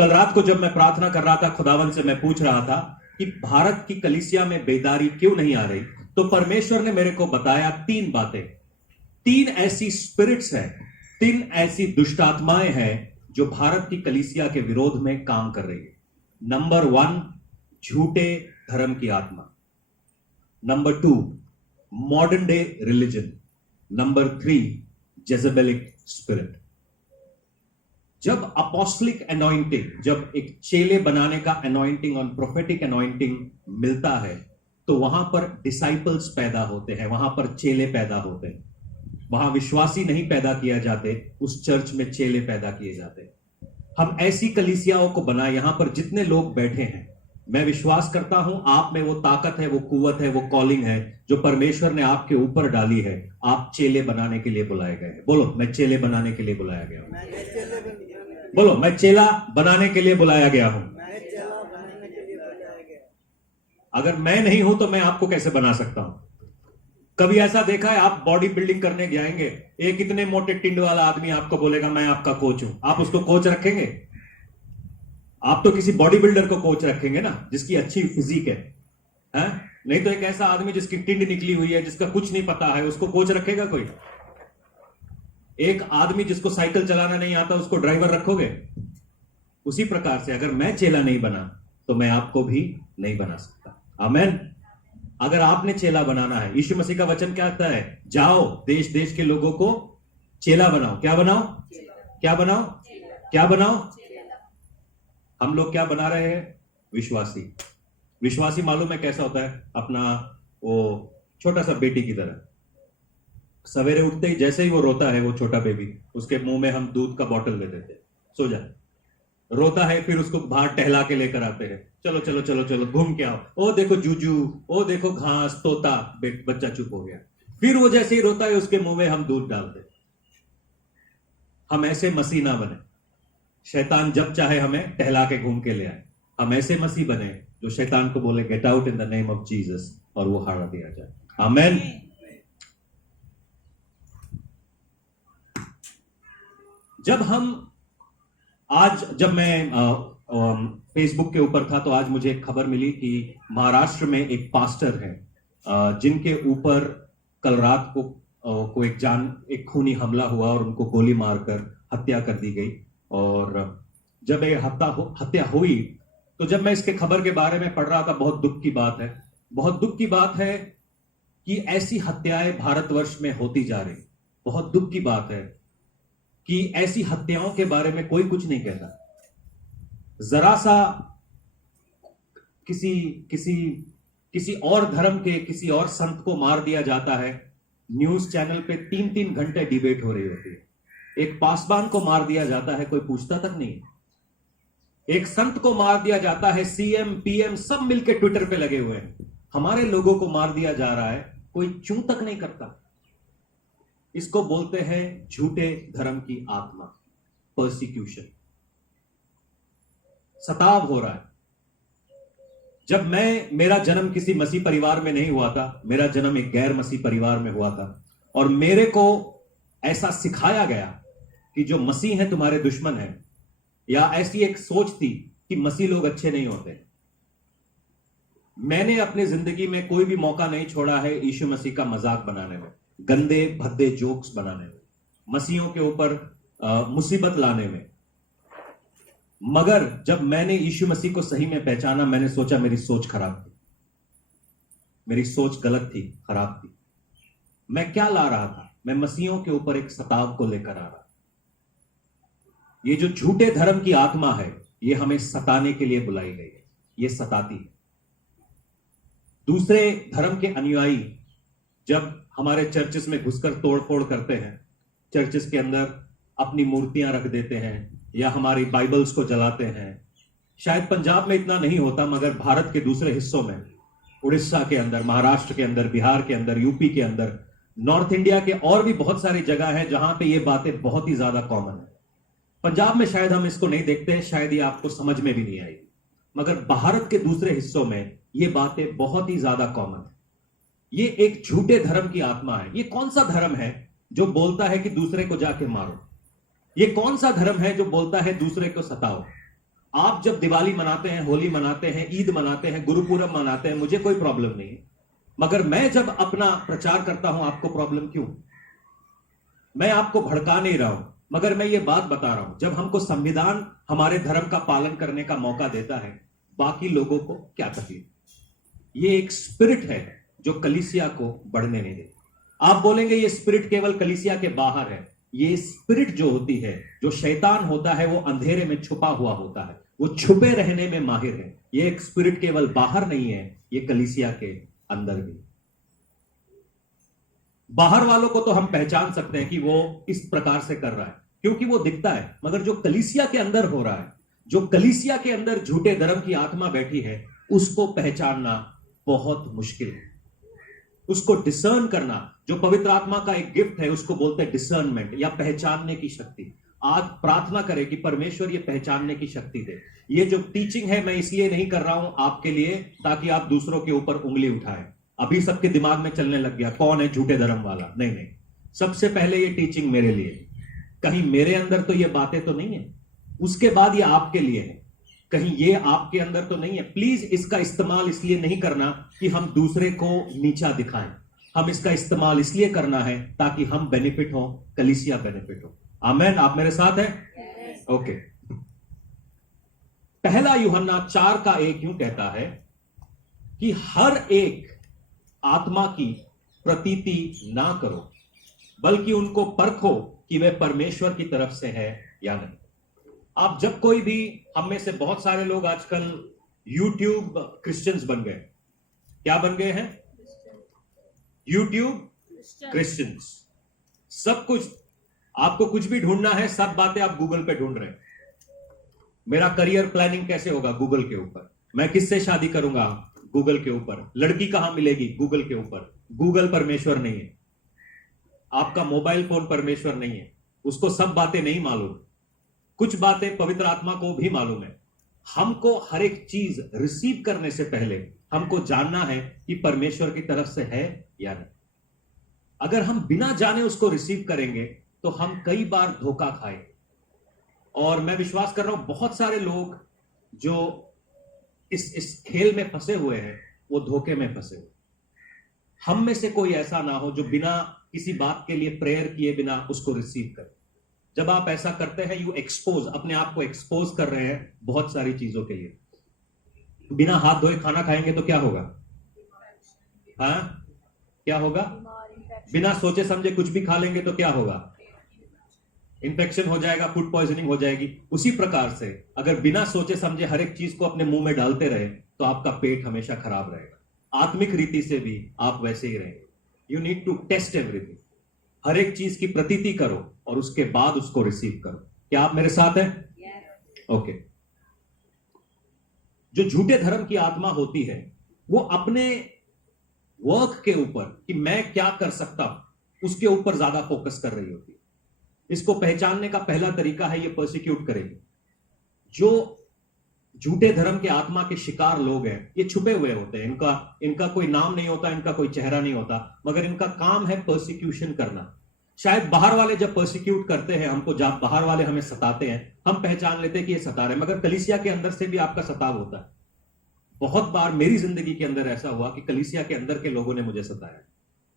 कल रात को जब मैं प्रार्थना कर रहा था, खुदावन से मैं पूछ रहा था कि भारत की कलीसिया में बेदारी क्यों नहीं आ रही, तो परमेश्वर ने मेरे को बताया तीन बातें। तीन ऐसी स्पिरिट्स हैं, तीन ऐसी दुष्ट आत्माएं हैं जो भारत की कलीसिया के विरोध में काम कर रही है। नंबर 1, झूठे धर्म की आत्मा। Number 2, modern day religion. Number 3, Jezebelic spirit. जब अपोस्टलिक अनॉइंटिंग, जब एक चेले बनाने का अनॉइंटिंग और प्रोफेटिक अनॉइंटिंग मिलता है, तो वहां पर डिसाइपल्स पैदा होते हैं, वहां पर चेले पैदा होते हैं। वहां विश्वासी नहीं पैदा किया जाते, उस चर्च में चेले पैदा किए जाते। हम ऐसी कलीसियाओं को बनाए, यहां पर जितने लोग बैठे हैं, मैं विश्वास करता हूं आप में वो ताकत है, वो कुव्वत है, वो कॉलिंग है जो परमेश्वर ने आपके ऊपर डाली है। आप चेले बनाने के लिए बुलाए गए हैं। बोलो, मैं चेले बनाने के लिए बुलाया गया हूं। बोलो, मैं चेला बनाने के लिए बुलाया गया हूं। अगर मैं नहीं हूं तो मैं आपको कैसे बना सकता हूं? कभी ऐसा देखा है आप बॉडी बिल्डिंग करने जाएंगे, एक इतने मोटे टिंड वाला आदमी आपको बोलेगा मैं आपका कोच हूं, आप उसको कोच रखेंगे? आप तो किसी बॉडी बिल्डर को कोच रखेंगे ना, जिसकी अच्छी फिजिक है? नहीं तो एक ऐसा आदमी जिसकी टिंड निकली हुई है, जिसका कुछ नहीं पता है, उसको कोच रखेगा कोई? एक आदमी जिसको साइकिल चलाना नहीं आता, उसको ड्राइवर रखोगे? उसी प्रकार से अगर मैं चेला नहीं बना तो मैं आपको भी नहीं बना सकता। आमेन। अगर आपने चेला बनाना है, यीशु मसीह का वचन क्या कहता है? जाओ देश देश के लोगों को चेला बनाओ। क्या बनाओ? क्या बनाओ? क्या बनाओ? हम लोग क्या बना रहे हैं? विश्वासी। विश्वासी मालूम है कैसा होता है? अपना वो छोटा सा बेटी की तरह, सवेरे उठते ही जैसे ही वो रोता है, वो छोटा बेबी, उसके मुंह में हम दूध का बॉटल दे देते, सो जा। रोता है, फिर उसको बाहर टहला के लेकर आते हैं, चलो चलो चलो चलो घूम के आओ, ओ देखो जूजू, ओ देखो घास, तोता, बच्चा चुप हो गया। फिर वो जैसे ही रोता है, उसके मुंह में हम दूध डालते। हम ऐसे मसीह ना बने। शैतान जब चाहे हमें टहला के घूम के ले आए। हम ऐसे मसीह बने जो शैतान को बोले get out in the name of Jesus, और वो हरा दिया जाए। आमेन। जब मैं फेसबुक के ऊपर था, तो आज मुझे एक खबर मिली कि महाराष्ट्र में एक पास्टर है जिनके ऊपर कल रात को एक खूनी हमला हुआ और उनको गोली मारकर हत्या कर दी गई। और जब ये हत्या हुई, तो जब मैं इसके खबर के बारे में पढ़ रहा था, बहुत दुख की बात है, बहुत दुख की बात है कि ऐसी हत्याएं भारतवर्ष में होती जा रही। बहुत दुख की बात है कि ऐसी हत्याओं के बारे में कोई कुछ नहीं कहता। जरा सा किसी और धर्म के किसी और संत को मार दिया जाता है, न्यूज चैनल पे 3-3 घंटे डिबेट हो रही होती है। एक पासवान को मार दिया जाता है, कोई पूछता तक नहीं। एक संत को मार दिया जाता है, सीएम पीएम सब मिलकर ट्विटर पे लगे हुए हैं। हमारे लोगों को मार दिया जा रहा है, कोई चूं तक नहीं करता। इसको बोलते हैं झूठे धर्म की आत्मा, पर्सिक्यूशन। सताव हो रहा है। जब मेरा जन्म किसी मसीह परिवार में नहीं हुआ था, मेरा जन्म एक गैर मसीह परिवार में हुआ था, और मेरे को ऐसा सिखाया गया कि जो मसीह हैं तुम्हारे दुश्मन हैं, या ऐसी एक सोच थी कि मसीह लोग अच्छे नहीं होते। मैंने अपनी जिंदगी में कोई भी मौका नहीं छोड़ा है यीशु मसीह का मजाक बनाने में, गंदे भद्दे जोक्स बनाने में, मसीहों के ऊपर मुसीबत लाने में। मगर जब मैंने यीशु मसीह को सही में पहचाना, मैंने सोचा मेरी सोच खराब थी, मेरी सोच गलत थी, खराब थी। मैं क्या ला रहा था? मैं मसीहों के ऊपर एक सताव को लेकर आ रहा। ये जो झूठे धर्म की आत्मा है, ये हमें सताने के लिए बुलाई गई है, ये सताती है। दूसरे धर्म के अनुयायी जब हमारे चर्चेस में घुसकर तोड़फोड़ करते हैं, चर्चेस के अंदर अपनी मूर्तियां रख देते हैं या हमारी बाइबल्स को जलाते हैं। शायद पंजाब में इतना नहीं होता, मगर भारत के दूसरे हिस्सों में, उड़ीसा के अंदर, महाराष्ट्र के अंदर, बिहार के अंदर, यूपी के अंदर, नॉर्थ इंडिया के और भी बहुत सारी जगह है जहां पे ये बातें बहुत ही ज्यादा कॉमन है। पंजाब में शायद हम इसको नहीं देखते, शायद ये आपको समझ में भी नहीं आएगी, मगर भारत के दूसरे हिस्सों में ये बातें बहुत ही ज्यादा कॉमन है। ये एक झूठे धर्म की आत्मा है। ये कौन सा धर्म है जो बोलता है कि दूसरे को जाके मारो? ये कौन सा धर्म है जो बोलता है दूसरे को सताओ? आप जब दिवाली मनाते हैं, होली मनाते हैं, ईद मनाते हैं, गुरुपूरब मनाते हैं, मुझे कोई प्रॉब्लम नहीं है। मगर मैं जब अपना प्रचार करता हूं, आपको प्रॉब्लम क्यों? मैं आपको भड़का नहीं रहा हूं, मगर मैं ये बात बता रहा हूं, जब हमको संविधान हमारे धर्म का पालन करने का मौका देता है, बाकी लोगों को क्या तकलीफ? ये एक स्पिरिट है जो कलीसिया को बढ़ने नहीं देती। आप बोलेंगे ये स्पिरिट केवल कलीसिया के बाहर है। ये स्पिरिट जो होती है, जो शैतान होता है, वो अंधेरे में छुपा हुआ होता है, वो छुपे रहने में माहिर है। ये एक स्पिरिट केवल बाहर नहीं है, ये कलीसिया के अंदर भी। बाहर वालों को तो हम पहचान सकते हैं कि वो इस प्रकार से कर रहा है, क्योंकि वो दिखता है। मगर जो कलीसिया के अंदर हो रहा है, जो कलीसिया के अंदर झूठे धर्म की आत्मा बैठी है, उसको पहचानना बहुत मुश्किल है। उसको डिसर्न करना, जो पवित्र आत्मा का एक गिफ्ट है, उसको बोलते हैं डिसर्नमेंट या पहचानने की शक्ति। आज प्रार्थना करें कि परमेश्वर ये पहचानने की शक्ति दे। ये जो टीचिंग है, मैं इसलिए नहीं कर रहा हूं आपके लिए ताकि आप दूसरों के ऊपर उंगली उठाएं। अभी सबके दिमाग में चलने लग गया कौन है झूठे धर्म वाला। नहीं नहीं, सबसे पहले ये टीचिंग मेरे लिए, कहीं मेरे अंदर तो ये बातें तो नहीं है, उसके बाद ये आपके लिए है, कहीं ये आपके अंदर तो नहीं है। प्लीज इसका इस्तेमाल इसलिए नहीं करना कि हम दूसरे को नीचा दिखाएं। हम इसका इस्तेमाल इसलिए करना है ताकि हम बेनिफिट हो, कलीसिया बेनिफिट हो। आमेन। आप मेरे साथ हैं? ओके। पहला यूहन्ना 4:1 यूं कहता है कि हर एक आत्मा की प्रतीति ना करो, बल्कि उनको परखो कि वे परमेश्वर की तरफ से है या नहीं। आप जब कोई भी, हम में से बहुत सारे लोग आजकल यूट्यूब क्रिश्चियंस बन गए। क्या बन गए हैं? YouTube Christians. सब कुछ, आपको कुछ भी ढूंढना है, सब बातें आप गूगल पे ढूंढ रहे हैं। मेरा करियर प्लानिंग कैसे होगा? गूगल के ऊपर। मैं किससे शादी करूंगा? गूगल के ऊपर। लड़की कहां मिलेगी? गूगल के ऊपर। गूगल परमेश्वर नहीं है, आपका मोबाइल फोन परमेश्वर नहीं है। उसको सब बातें नहीं मालूम, कुछ बातें पवित्र आत्मा को भी मालूम है। हमको हर एक चीज रिसीव करने से पहले हमको जानना है कि परमेश्वर की तरफ से है या नहीं। अगर हम बिना जाने उसको रिसीव करेंगे तो हम कई बार धोखा खाए। और मैं विश्वास कर रहा हूं बहुत सारे लोग जो इस खेल में फंसे हुए हैं, वो धोखे में फंसे हुए। हम में से कोई ऐसा ना हो जो बिना किसी बात के लिए प्रेयर किए बिना उसको रिसीव करे। जब आप ऐसा करते हैं, यू एक्सपोज, अपने आप को एक्सपोज कर रहे हैं बहुत सारी चीजों के लिए। बिना हाथ धोए खाना खाएंगे तो क्या होगा? हाँ, क्या होगा? बिना सोचे समझे कुछ भी खा लेंगे तो क्या होगा? इन्फेक्शन हो जाएगा, फूड पॉइजनिंग हो जाएगी। उसी प्रकार से अगर बिना सोचे समझे हर एक चीज को अपने मुंह में डालते रहे तो आपका पेट हमेशा खराब रहेगा। आत्मिक रीति से भी आप वैसे ही रहेंगे। You need to test everything. हर एक चीज की प्रतीति करो और उसके बाद उसको रिसीव करो। क्या आप मेरे साथ हैं? ओके। जो झूठे धर्म की आत्मा होती है, वो अपने वर्क के ऊपर कि मैं क्या कर सकता हूं, उसके ऊपर ज्यादा फोकस कर रही होती है। इसको पहचानने का पहला तरीका है, ये परसिक्यूट करेगी। जो झूठे धर्म के आत्मा के शिकार लोग हैं, ये छुपे हुए होते हैं। इनका कोई नाम नहीं होता, इनका कोई चेहरा नहीं होता, मगर इनका काम है परसिक्यूशन करना। शायद बाहर वाले जब परसिक्यूट करते हैं हमको, जब बाहर वाले हमें सताते हैं, हम पहचान लेते हैं कि ये सता रहे हैं, मगर कलीसिया के अंदर से भी आपका सताव होता है। बहुत बार मेरी जिंदगी के अंदर ऐसा हुआ कि कलीसिया के अंदर के लोगों ने मुझे सताया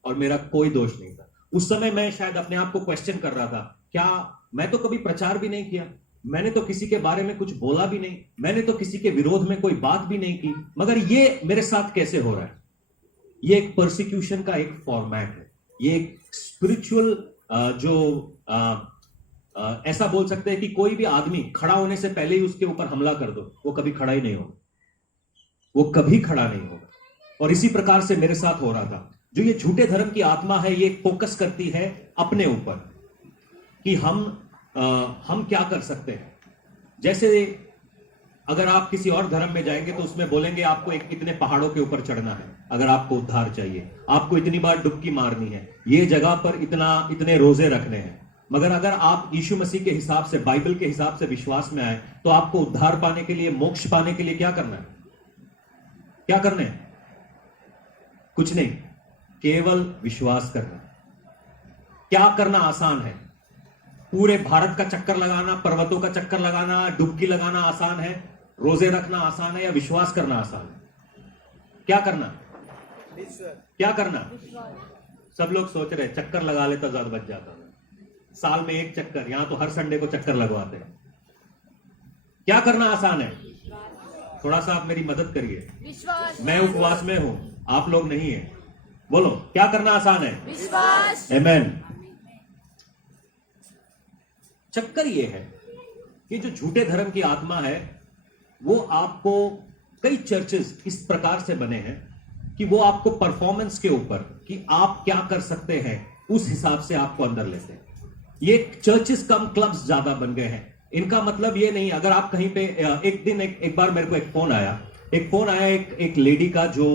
और मेरा कोई दोष नहीं था। उस समय मैं शायद अपने आप को क्वेश्चन कर रहा था, क्या मैं तो कभी प्रचार भी नहीं किया, मैंने तो किसी के बारे में कुछ बोला भी नहीं, मैंने तो किसी के विरोध में कोई बात भी नहीं की, मगर ये मेरे साथ कैसे हो रहा है? ये एक परसिक्यूशन का एक फॉर्मेट है। ये एक स्पिरिचुअल ऐसा बोल सकते हैं कि कोई भी आदमी खड़ा होने से पहले ही उसके ऊपर हमला कर दो, वो कभी खड़ा ही नहीं होगा, वो कभी खड़ा नहीं होगा। और इसी प्रकार से मेरे साथ हो रहा था। जो ये झूठे धर्म की आत्मा है, ये फोकस करती है अपने ऊपर कि हम क्या कर सकते हैं। जैसे अगर आप किसी और धर्म में जाएंगे तो उसमें बोलेंगे आपको इतने पहाड़ों के ऊपर चढ़ना है अगर आपको उद्धार चाहिए, आपको इतनी बार डुबकी मारनी है, ये जगह पर इतने रोजे रखने हैं। मगर अगर आप यीशु मसीह के हिसाब से, बाइबल के हिसाब से विश्वास में आए तो आपको उद्धार पाने के लिए, मोक्ष पाने के लिए क्या करना है? क्या करना है? कुछ नहीं, केवल विश्वास करना। क्या करना आसान है? पूरे भारत का चक्कर लगाना, पर्वतों का चक्कर लगाना, डुबकी लगाना आसान है, रोजे रखना आसान है, या विश्वास करना आसान है? क्या करना? क्या करना? सब लोग सोच रहे चक्कर लगा लेता ज्यादा बच जाता, साल में एक चक्कर, यहां तो हर संडे को चक्कर लगवाते हैं। क्या करना आसान है? थोड़ा सा आप मेरी मदद करिए, मैं उपवास में हूं, आप लोग नहीं है, बोलो क्या करना आसान है? विश्वास। आमेन। चक्कर ये है कि जो झूठे धर्म की आत्मा है वो आपको, कई चर्चेस इस प्रकार से बने हैं कि वो आपको परफॉर्मेंस के ऊपर, कि आप क्या कर सकते हैं, उस हिसाब से आपको अंदर लेते हैं। ये चर्चेस कम क्लब्स ज्यादा बन गए हैं। इनका मतलब ये नहीं, अगर आप कहीं पे एक दिन एक बार मेरे को एक फोन आया एक लेडी का जो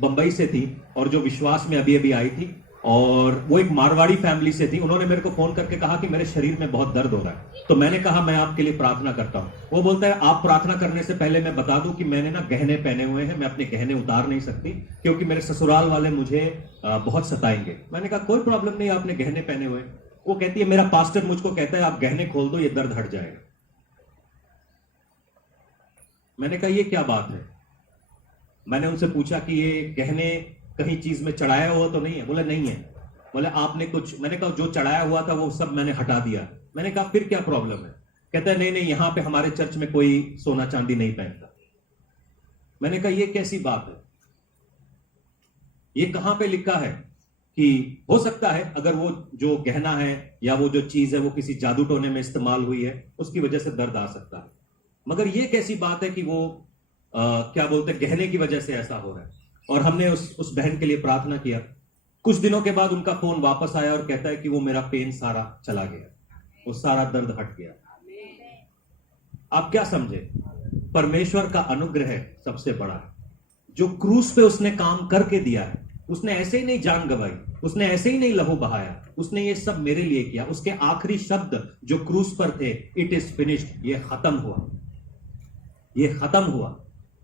बंबई से थी और जो विश्वास में अभी अभी आई थी, और वो एक मारवाड़ी फैमिली से थी। उन्होंने मेरे को फोन करके कहा कि मेरे शरीर में बहुत दर्द हो रहा है। तो मैंने कहा मैं आपके लिए प्रार्थना करता हूं। वो बोलता है आप प्रार्थना करने से पहले मैं बता दूं कि मैंने ना गहने पहने हुए हैं, मैं अपने गहने उतार नहीं सकती क्योंकि मेरे ससुराल वाले मुझे बहुत सताएंगे। मैंने कहा कोई प्रॉब्लम नहीं, आपने गहने पहने हुए। वो कहती है मेरा पास्टर मुझको कहता है आप गहने खोल दो, ये दर्द हट जाएगा। मैंने कहा ये क्या बात है? मैंने उनसे पूछा कि ये गहने कहीं चीज में चढ़ाया हुआ तो नहीं है? बोले नहीं है। बोले आपने कुछ? मैंने कहा जो चढ़ाया हुआ था वो सब मैंने हटा दिया। मैंने कहा फिर क्या प्रॉब्लम है? कहता है नहीं नहीं, यहां पे हमारे चर्च में कोई सोना चांदी नहीं पहनता। मैंने कहा ये कैसी बात है? ये कहां पे लिखा है कि हो सकता है अगर वो जो गहना है या वो जो चीज है वो किसी जादू टोने में इस्तेमाल हुई है, उसकी वजह से दर्द आ सकता है, मगर ये कैसी बात है कि वो क्या बोलते हैं, गहने की वजह से ऐसा हो रहा है। और हमने उस बहन के लिए प्रार्थना किया। कुछ दिनों के बाद उनका फोन वापस आया और कहता है कि वो मेरा पेन सारा चला गया, वो सारा दर्द हट गया। आप क्या समझे? परमेश्वर का अनुग्रह सबसे बड़ा है। जो क्रूस पे उसने काम करके दिया है, उसने ऐसे ही नहीं जान गंवाई, उसने ऐसे ही नहीं लहू बहाया, उसने ये सब मेरे लिए किया। उसके आखिरी शब्द जो क्रूस पर थे, इट इज फिनिश्ड, ये खत्म हुआ, ये खत्म हुआ।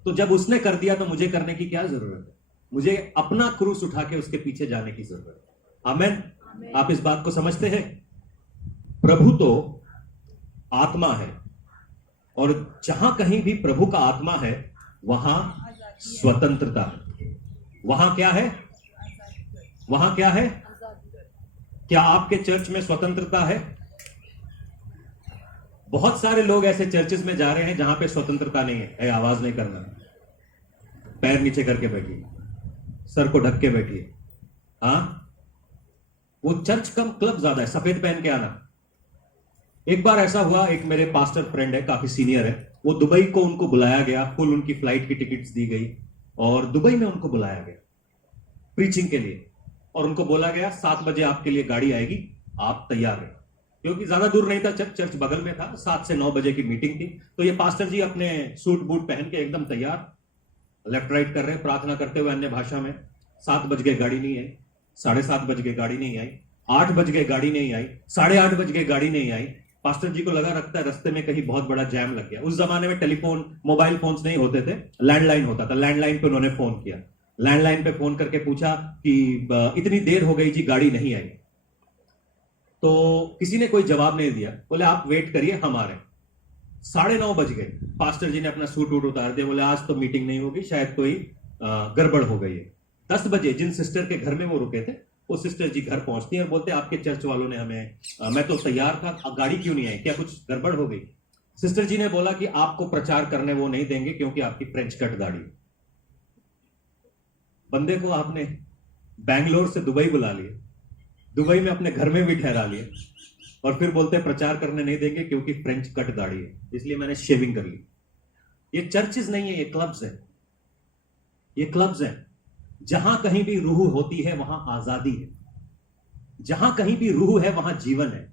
तो जब उसने कर दिया तो मुझे करने की क्या जरूरत है? मुझे अपना क्रूस उठा के उसके पीछे जाने की जरूरत है। आमेन। आप इस बात को समझते हैं? प्रभु तो आत्मा है, और जहां कहीं भी प्रभु का आत्मा है वहां स्वतंत्रता है। वहां क्या है? वहां क्या है? क्या आपके चर्च में स्वतंत्रता है? बहुत सारे लोग ऐसे चर्चेस में जा रहे हैं जहां पे स्वतंत्रता नहीं है। आवाज नहीं करना, पैर नीचे करके बैठिए, सर को ढक के बैठिए। हाँ, वो चर्च कम क्लब ज्यादा है। सफेद पहन के आना। एक बार ऐसा हुआ, एक मेरे पास्टर फ्रेंड है, काफी सीनियर है, वो दुबई को उनको बुलाया गया, फुल उनकी फ्लाइट की टिकट्स दी गई और दुबई में उनको बुलाया गया प्रीचिंग के लिए। और उनको बोला गया 7 बजे आपके लिए गाड़ी आएगी, आप तैयार रहे, क्योंकि ज्यादा दूर नहीं था चर्च बगल में था। 7 से 9 बजे की मीटिंग थी। तो ये पास्टर जी अपने सूट बूट पहन के एकदम तैयार, लेफ्ट राइट कर रहे हैं, प्रार्थना करते हुए अन्य भाषा में। 7 बज गए, गाड़ी नहीं आई। 7:30 बज गए, गाड़ी नहीं आई। 8 बज गए, गाड़ी नहीं आई। 8:30 बज गए, गाड़ी नहीं आई। पास्टर जी को लगा रखता है रास्ते में कहीं बहुत बड़ा जैम लग गया। उस जमाने में टेलीफोन, मोबाइल फोन्स नहीं होते थे, लैंडलाइन होता था। लैंडलाइन पे उन्होंने फोन किया, लैंडलाइन पे फोन करके पूछा कि इतनी देर हो गई जी, गाड़ी नहीं आई। तो किसी ने कोई जवाब नहीं दिया। बोले आप वेट करिए, हम आ रहे हैं। 9:30 बज गए, पास्टर जी ने अपना सूट वूट उतार दिया। बोले आज तो मीटिंग नहीं होगी, शायद कोई गड़बड़ हो गई है। 10 बजे जिन सिस्टर के घर में वो रुके थे, वो सिस्टर जी घर पहुंचती है और बोलते आपके चर्च वालों ने हमें, मैं तो तैयार था, गाड़ी क्यों नहीं आई, क्या कुछ गड़बड़ हो गई? सिस्टर जी ने बोला कि आपको प्रचार करने वो नहीं देंगे क्योंकि आपकी फ्रेंच कट गाड़ी। बंदे को आपने बैंगलोर से दुबई बुला लिया, दुबई में अपने घर में भी ठहरा लिया, और फिर बोलते प्रचार करने नहीं देंगे क्योंकि फ्रेंच कट गाड़ी है, इसलिए मैंने शेविंग कर ली। ये चर्चेस नहीं है, ये क्लब्स है। ये क्लब्स हैं। जहां कहीं भी रूह होती है वहां आजादी है। जहां कहीं भी रूह है वहां जीवन है।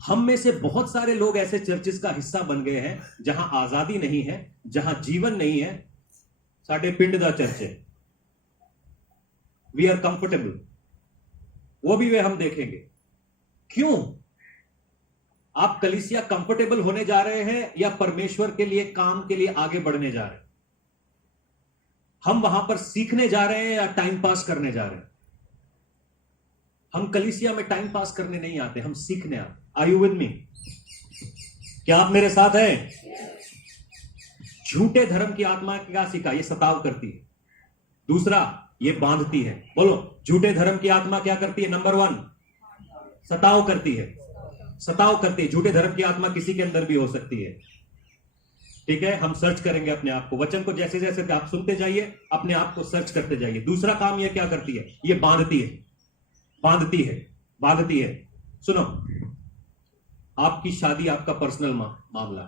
हम में से बहुत सारे लोग ऐसे चर्चेस का हिस्सा बन गए हैं जहां आजादी नहीं है, जहां जीवन नहीं है। साडे पिंड दा चर्च है, वी आर कंफर्टेबल, वो भी वे हम देखेंगे। क्यों? आप कलीसिया कंफर्टेबल होने जा रहे हैं या परमेश्वर के लिए, काम के लिए आगे बढ़ने जा रहे हैं? हम वहां पर सीखने जा रहे हैं या टाइम पास करने जा रहे हैं? हम कलीसिया में टाइम पास करने नहीं आते, हम सीखने आते। Are you with me? क्या आप मेरे साथ हैं? झूठे धर्म की आत्मा क्या सीखा? ये सताव करती है। दूसरा, ये बांधती है। बोलो, झूठे धर्म की आत्मा क्या करती है? नंबर 1, सताव करती है। सताव करती है। झूठे धर्म की आत्मा किसी के अंदर भी हो सकती है। ठीक है, हम सर्च करेंगे अपने आप को। वचन को जैसे जैसे आप सुनते जाइए, अपने आप को सर्च करते जाइए। दूसरा काम ये क्या करती है? ये बांधती है। बांधती है, बांधती है। सुनो, आपकी शादी आपका पर्सनल मामला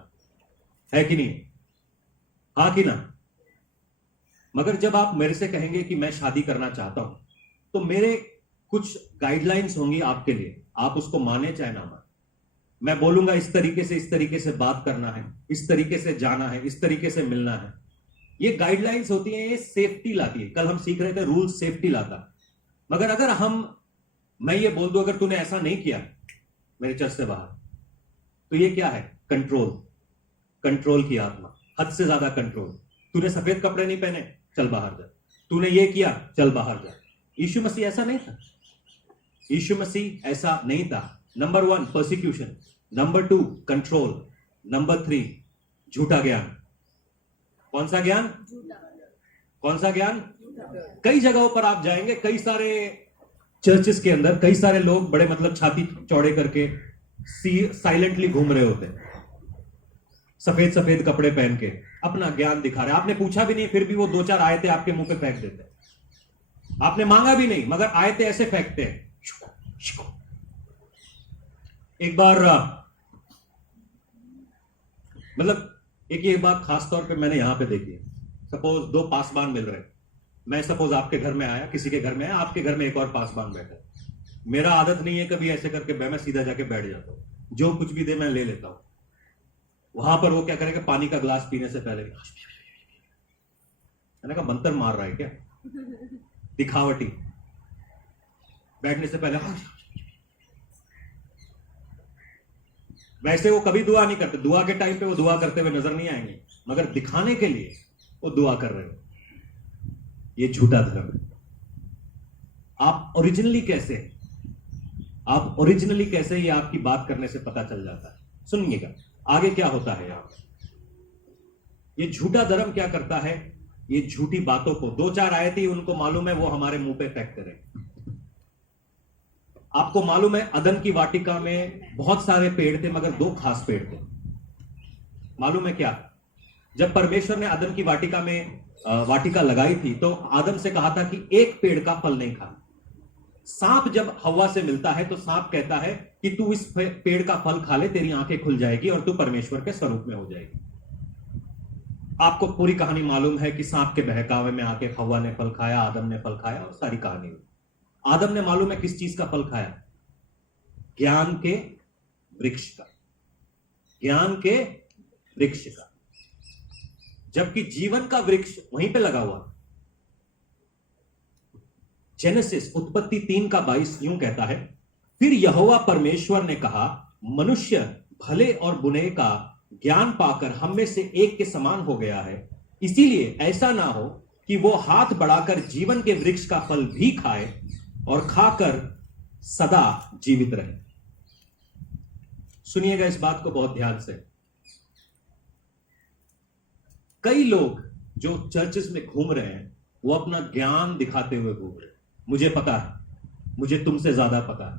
है कि नहीं? हाँ कि ना? मगर जब आप मेरे से कहेंगे कि मैं शादी करना चाहता हूं, तो मेरे कुछ गाइडलाइंस होंगी आपके लिए। आप उसको माने चाहे ना माने। मैं बोलूंगा इस तरीके से बात करना है, इस तरीके से जाना है, इस तरीके से मिलना है। ये गाइडलाइंस होती है, ये सेफ्टी लाती है। कल हम सीख रहे थे रूल सेफ्टी लाता। मगर अगर मैं ये बोल दूं अगर तूने ऐसा नहीं किया मेरे चर्च से बाहर, तो ये क्या है? कंट्रोल। कंट्रोल की आत्मा, हद से ज्यादा कंट्रोल। तूने सफेद कपड़े नहीं पहने, चल बाहर जा। तूने ये किया, चल बाहर जा। यीशु मसीह ऐसा नहीं था। यीशु मसीह ऐसा नहीं था। Number 1 persecution, number 2 control, number 3 झूठा ज्ञान। कौन सा ज्ञान? कौन सा ज्ञान? कई जगहों पर आप जाएंगे, कई सारे चर्चेस के अंदर कई सारे लोग बड़े मतलब छाती चौड़े करके साइलेंटली घूम रहे होते हैं, सफेद सफेद कपड़े पहन के अपना ज्ञान दिखा रहे। आपने पूछा भी नहीं, फिर भी वो 2-4 आयतें आपके मुंह पे फेंक देते हैं। आपने मांगा भी नहीं, मगर आयतें ऐसे फेंकते हैं। एक बार मतलब एक ये बात खास तौर पे मैंने यहां पे देखी है। सपोज 2 पासबान मिल रहे, मैं सपोज आपके घर में आया, किसी के घर में आया, आपके घर में एक और पासबान बैठा। मेरा आदत नहीं है कभी ऐसे करके मैं सीधा जाके बैठ जाता हूं। जो कुछ भी दे मैं ले लेता हूं। वहां पर वो क्या करेंगे? पानी का ग्लास पीने से पहले, मैंने कहा मंत्र मार रहा है क्या? दिखावटी। बैठने से पहले वैसे वो कभी दुआ नहीं करते। दुआ के टाइम पे वो दुआ करते हुए नजर नहीं आएंगे, मगर दिखाने के लिए वो दुआ कर रहे हो। ये झूठा धर्म है। आप ओरिजिनली कैसे, आप ओरिजिनली कैसे, ये आपकी बात करने से पता चल जाता है। सुनिएगा आगे क्या होता है। यहां ये झूठा धर्म क्या करता है? ये झूठी बातों को, 2-4 आयतें उनको मालूम है, वो हमारे मुंह पे फेंकते रहे। आपको मालूम है अदन की वाटिका में बहुत सारे पेड़ थे, मगर 2 खास पेड़ थे। मालूम है क्या? जब परमेश्वर ने अदन की वाटिका में वाटिका लगाई थी, तो आदम से कहा था कि एक पेड़ का फल नहीं खा। सांप जब हवा से मिलता है, तो सांप कहता है कि तू इस पेड़ का फल खा ले, तेरी आंखें खुल जाएगी और तू परमेश्वर के स्वरूप में हो जाएगी। आपको पूरी कहानी मालूम है कि सांप के बहकावे में आके हवा ने फल खाया, आदम ने फल खाया, और सारी कहानी हुई। आदम ने मालूम है किस चीज का फल खाया? ज्ञान के वृक्ष का। ज्ञान के वृक्ष का। जबकि जीवन का वृक्ष वहीं पे लगा हुआ। जेनेसिस उत्पत्ति 3:22 यूं कहता है, फिर यहोवा परमेश्वर ने कहा, मनुष्य भले और बुरे का ज्ञान पाकर हम में से एक के समान हो गया है, इसीलिए ऐसा ना हो कि वो हाथ बढ़ाकर जीवन के वृक्ष का फल भी खाए और खाकर सदा जीवित रहे। सुनिएगा इस बात को बहुत ध्यान से। कई लोग जो चर्चेस में घूम रहे हैं, वो अपना ज्ञान दिखाते हुए घूम रहे हैं। मुझे पता है, मुझे तुमसे ज्यादा पता है,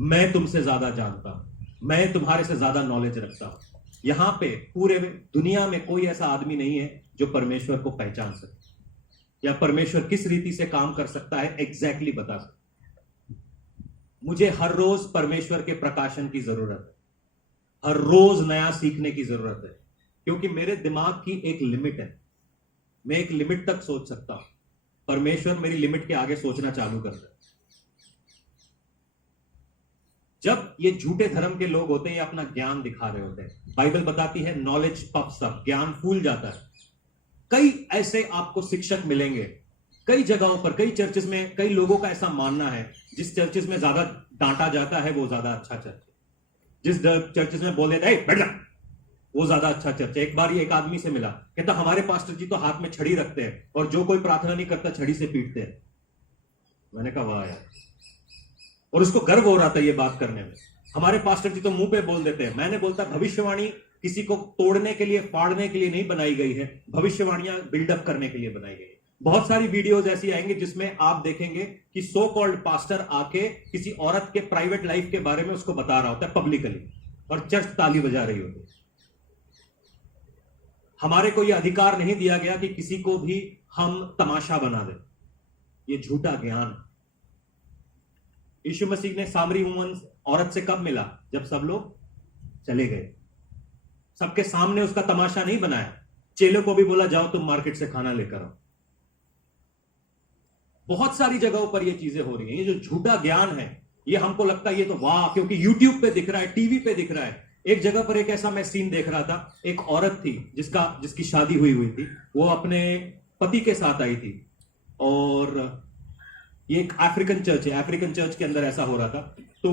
मैं तुमसे ज्यादा जानता हूं, मैं तुम्हारे से ज्यादा नॉलेज रखता हूं। यहां पे पूरे दुनिया में कोई ऐसा आदमी नहीं है जो परमेश्वर को पहचान सके या परमेश्वर किस रीति से काम कर सकता है एग्जैक्टली बता सकता। मुझे हर रोज परमेश्वर के प्रकाशन की जरूरत है, हर रोज नया सीखने की जरूरत है, क्योंकि मेरे दिमाग की एक लिमिट है। मैं एक लिमिट तक सोच सकता हूं, परमेश्वर मेरी लिमिट के आगे सोचना चालू करता है। जब ये झूठे धर्म के लोग होते हैं, ये अपना ज्ञान दिखा रहे होते हैं। बाइबल बताती है नॉलेज पफ्स अप, ज्ञान फूल जाता है। कई ऐसे आपको शिक्षक मिलेंगे, कई जगहों पर, कई चर्चेस में, कई लोगों का ऐसा मानना है जिस चर्चेस में ज्यादा डांटा जाता है वो ज्यादा अच्छा चर्च है। जिस चर्चेस में बोल देते हैं बैठ जा, वो ज्यादा अच्छा चर्च है। एक बार ये एक आदमी से मिला, कहता हमारे पास्टर जी तो हाथ में छड़ी रखते हैं और जो कोई प्रार्थना नहीं करता छड़ी से पीटते हैं। मैंने कहा वाह यार, और उसको गर्व हो रहा था ये बात करने में। हमारे पास्टर जी तो मुंह पे बोल देते हैं। मैंने बोलता भविष्यवाणी किसी को तोड़ने के लिए, फाड़ने के लिए नहीं बनाई गई है, भविष्यवाणियां बिल्डअप करने के लिए बनाई गई है। बहुत सारी वीडियोस ऐसी आएंगी जिसमें आप देखेंगे कि सो कॉल्ड पास्टर आके किसी औरत के प्राइवेट लाइफ के बारे में उसको बता रहा होता है पब्लिकली, और चर्च ताली बजा रही होती है। हमारे को यह अधिकार नहीं दिया गया कि किसी को भी हम तमाशा बना दें, यह झूठा ज्ञान। यीशु मसीह ने सामरी वुमन औरत से कब मिला? जब सब लोग चले गए। सबके सामने उसका तमाशा नहीं बनाया। चेलों को भी बोला जाओ तुम मार्केट से खाना लेकर आओ। बहुत सारी जगहों पर ये चीजें हो रही हैं। ये जो झूठा ज्ञान है, ये हमको लगता है ये तो वाह, क्योंकि यूट्यूब पे दिख रहा है, टीवी पे दिख रहा है। एक जगह पर एक ऐसा मैं सीन देख रहा था, एक औरत थी जिसकी शादी हुई थी, वो अपने पति के साथ आई थी, और ये एक अफ्रीकन चर्च है, अफ्रीकन चर्च के अंदर ऐसा हो रहा था। तो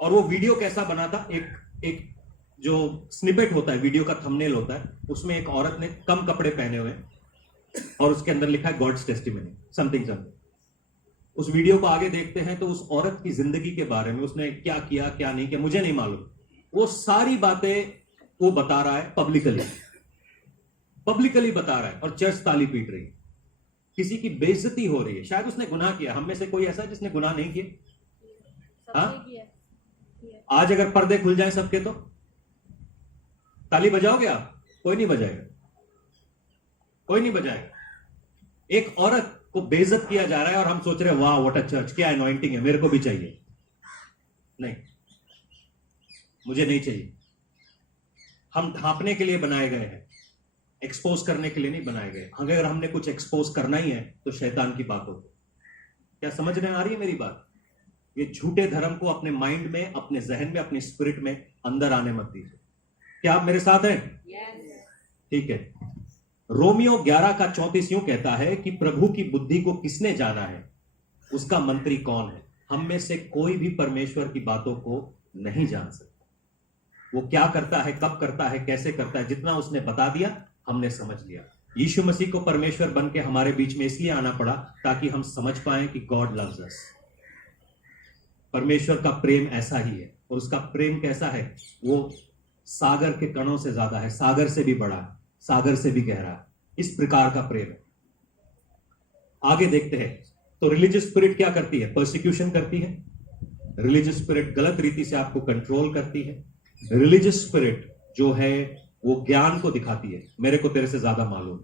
वो वीडियो कैसा बना था, एक जो स्निपेट होता है, वीडियो का थंबनेल होता है, उसमें एक औरत ने कम कपड़े पहने हुए और उसके अंदर लिखा है गॉड्स टेस्टिमनी समथिंग। उस वीडियो को आगे देखते हैं तो उस औरत की जिंदगी के बारे में, उसने क्या किया क्या नहीं किया मुझे नहीं मालूम, वो सारी बातें वो बता रहा है पब्लिकली बता रहा है, और चर्च ताली पीट रही है। किसी की बेइज्जती हो रही है। शायद उसने गुनाह किया। हम में से कोई ऐसा जिसने गुनाह नहीं किया? आज अगर पर्दे खुल जाए सबके तो ताली बजाओगे आप? कोई नहीं बजाएगा, कोई नहीं बजाएगा। एक औरत को बेइज्जत किया जा रहा है और हम सोच रहे हैं वाह व्हाट अ चर्च, क्या अनॉइंटिंग है, मेरे को भी चाहिए। नहीं, मुझे नहीं चाहिए। हम ढांपने के लिए बनाए गए हैं, एक्सपोज करने के लिए नहीं बनाए गए। अगर हमने कुछ एक्सपोज करना ही है तो शैतान की बात होगी। क्या समझ में आ रही है मेरी बात? ये झूठे धर्म को अपने माइंड में, अपने जहन में, अपनी स्पिरिट में अंदर आने मत दीजिए। क्या आप मेरे साथ हैं? ठीक है। रोमियो 11:34 यूं कहता है कि प्रभु की बुद्धि को किसने जाना है, उसका मंत्री कौन है? हम में से कोई भी परमेश्वर की बातों को नहीं जान सकता। वो क्या करता है, कब करता है, कैसे करता है, जितना उसने बता दिया हमने समझ लिया। यीशु मसीह को परमेश्वर बन के हमारे बीच में इसलिए आना पड़ा ताकि हम समझ पाएं कि गॉड लव्स अस। परमेश्वर का प्रेम ऐसा ही है, और उसका प्रेम कैसा है? वो सागर के कणों से ज्यादा है, सागर से भी बड़ा, सागर से भी गहरा। इस प्रकार का प्रेम है। आगे देखते हैं। तो रिलीजियस स्पिरिट क्या करती है? परसिक्यूशन करती है। रिलीजियस स्पिरिट गलत रीति से आपको कंट्रोल करती है। रिलीजियस स्पिरिट जो है वो ज्ञान को दिखाती है, मेरे को तेरे से ज्यादा मालूम।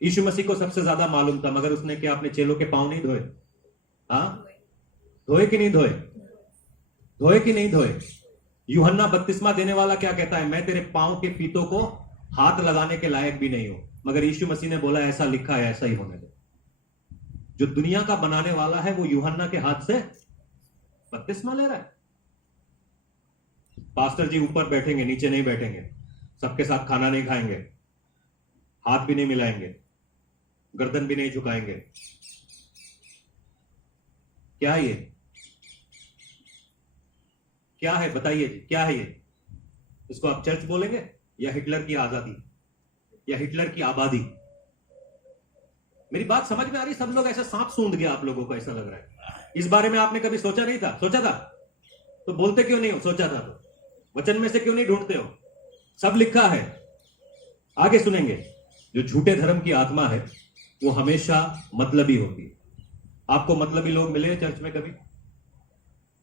यीशु मसीह को सबसे ज्यादा मालूम था, मगर उसने क्या अपने चेलों के पांव नहीं धोए? हाँ, धोए कि नहीं धोए? धोए कि नहीं धोए? यूहन्ना बपतिस्मा देने वाला क्या कहता है? मैं तेरे पांव के फीतों को हाथ लगाने के लायक भी नहीं हूं, मगर यीशु मसीह ने बोला ऐसा लिखा है, ऐसा ही होने दो। जो दुनिया का बनाने वाला है वो यूहन्ना के हाथ से बपतिस्मा ले रहा है। पास्टर जी ऊपर बैठेंगे, नीचे नहीं बैठेंगे, सबके साथ खाना नहीं खाएंगे, हाथ भी नहीं मिलाएंगे, गर्दन भी नहीं झुकाएंगे। क्या है ये? क्या है बताइए जी, क्या है ये? इसको आप चर्च बोलेंगे या हिटलर की आजादी या हिटलर की आबादी? मेरी बात समझ में आ रही? सब लोग ऐसा सांप सूंघ गया, आप लोगों को ऐसा लग रहा है। इस बारे में आपने कभी सोचा नहीं था? सोचा था तो बोलते क्यों नहीं हो? सोचा था तो वचन में से क्यों नहीं ढूंढते हो? सब लिखा है। आगे सुनेंगे। जो झूठे धर्म की आत्मा है वो हमेशा मतलबी होती है। आपको मतलबी लोग मिले चर्च में कभी?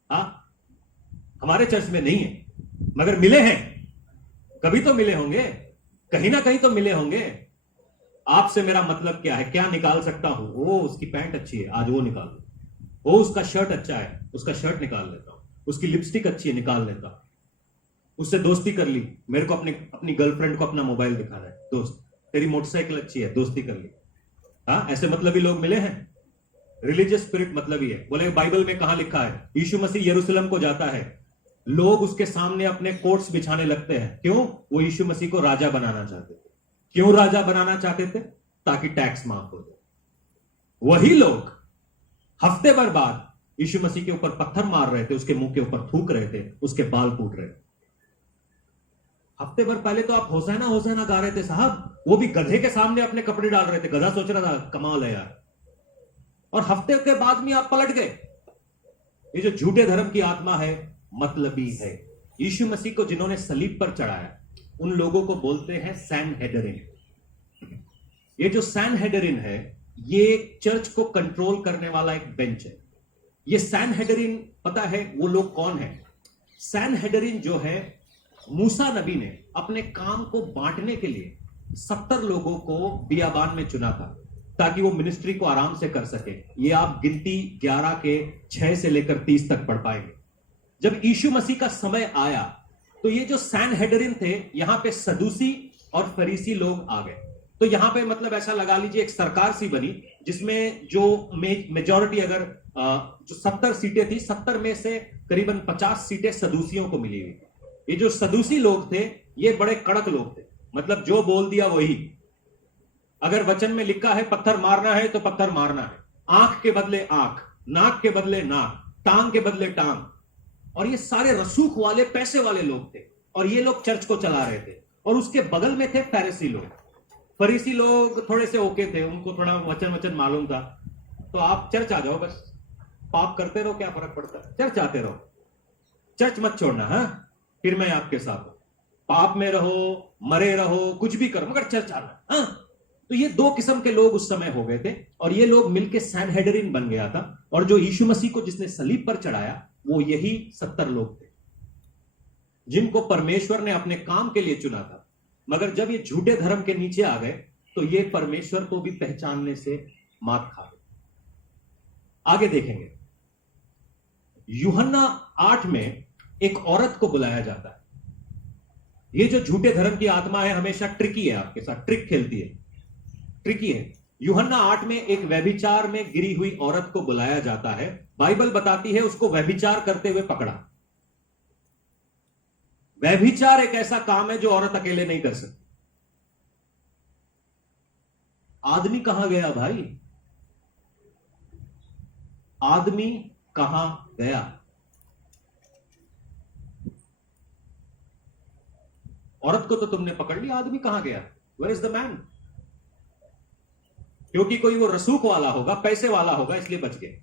हाँ, हमारे चर्च में नहीं है, मगर मिले हैं। कभी तो मिले होंगे, कहीं ना कहीं तो मिले होंगे। आपसे मेरा मतलब क्या है? क्या निकाल सकता हूं? ओ उसकी पैंट अच्छी है, आज वो निकाल लो। ओ उसका शर्ट अच्छा है, उसका शर्ट निकाल लेता हूं। उसकी लिपस्टिक अच्छी है, निकाल लेता हूं। उससे दोस्ती कर ली, मेरे को अपनी गर्लफ्रेंड को अपना मोबाइल दिखाना है, दोस्त। तेरी मोटरसाइकिल अच्छी है, दोस्ती कर ली। हाँ, ऐसे मतलबी लोग मिले हैं। रिलीजियस स्पिरिट मतलबी है। बोले बाइबल में कहां लिखा है? यीशु मसीह यरूशलेम को जाता है, लोग उसके सामने अपने कोट्स बिछाने लगते हैं। क्यों? वो यीशु मसीह को राजा बनाना चाहते थे। क्यों राजा बनाना चाहते थे? ताकि टैक्स माफ हो जाए। वही लोग हफ्ते भर बाद यीशु मसीह के ऊपर पत्थर मार रहे थे, उसके मुंह के ऊपर थूक रहे थे, उसके बाल कूट रहे थे। हफ्ते भर पहले तो आप होसैना होसैना गा रहे थे साहब, वो भी गधे के सामने अपने कपड़े डाल रहे थे। गधा सोच रहा था कमाल है यार, और हफ्ते के बाद में आप पलट गए। ये जो झूठे धर्म की आत्मा है मतलबी है। यीशु मसीह को जिन्होंने सलीब पर चढ़ाया उन लोगों को बोलते हैं सैनहेडरिन। ये जो सैनहेडरिन है ये चर्च को कंट्रोल करने वाला एक बेंच है। ये सैनहेडरिन पता है वो लोग कौन है? सैनहेडरिन जो है, मूसा नबी ने अपने काम को बांटने के लिए 70 लोगों को बियाबान में चुना था ताकि वो मिनिस्ट्री को आराम से कर सके। ये आप गिनती 11 के 6 से लेकर 30 तक पढ़ पाएंगे। जब यीशु मसीह का समय आया तो ये जो सैनहेडरिन थे यहां पे सदूसी और फरीसी लोग आ गए। तो यहां पे मतलब ऐसा लगा लीजिए एक सरकार सी बनी जिसमें जो मेजॉरिटी अगर जो 70 सीटें थी, 70 में से करीबन 50 सीटें सदूसियों को मिली हुई। ये जो सदूसी लोग थे ये बड़े कड़क लोग थे, मतलब जो बोल दिया वही। अगर वचन में लिखा है पत्थर मारना है तो पत्थर मारना है, आंख के बदले आंख, नाक के बदले नाक, टांग के बदले टांग। और ये सारे रसूख वाले पैसे वाले लोग थे और ये लोग चर्च को चला रहे थे। और उसके बगल में थे फरीसी लोग। फरीसी लोग थोड़े से ओके थे, उनको थोड़ा वचन मालूम था। तो आप चर्च आ जाओ, बस पाप करते रहो, क्या फर्क पड़ता है, चर्च आते रहो, चर्च मत छोड़ना, हाँ फिर मैं आपके साथ हूं। पाप में रहो, मरे रहो, कुछ भी करो, मगर चर्च आना। हाँ, तो ये दो किस्म के लोग उस समय हो गए थे और ये लोग मिलके सैनहेडरिन बन गया था। और जो यीशु मसीह को जिसने सलीब पर चढ़ाया वो यही 70 लोग थे जिनको परमेश्वर ने अपने काम के लिए चुना था। मगर जब ये झूठे धर्म के नीचे आ गए तो ये परमेश्वर को भी पहचानने से मात खा गए। आगे देखेंगे, यूहन्ना 8 में एक औरत को बुलाया जाता है। ये जो झूठे धर्म की आत्मा है हमेशा ट्रिकी है, आपके साथ ट्रिक खेलती है, ट्रिकी है। यूहन्ना 8 में एक व्यभिचार में गिरी हुई औरत को बुलाया जाता है। बाइबल बताती है उसको व्यभिचार करते हुए पकड़ा। व्यभिचार एक ऐसा काम है जो औरत अकेले नहीं कर सकती। आदमी कहां गया भाई? आदमी कहां गया? औरत को तो तुमने पकड़ लिया, आदमी कहां गया? Where is the man? क्योंकि कोई वो रसूख वाला होगा, पैसे वाला होगा, इसलिए बच गए।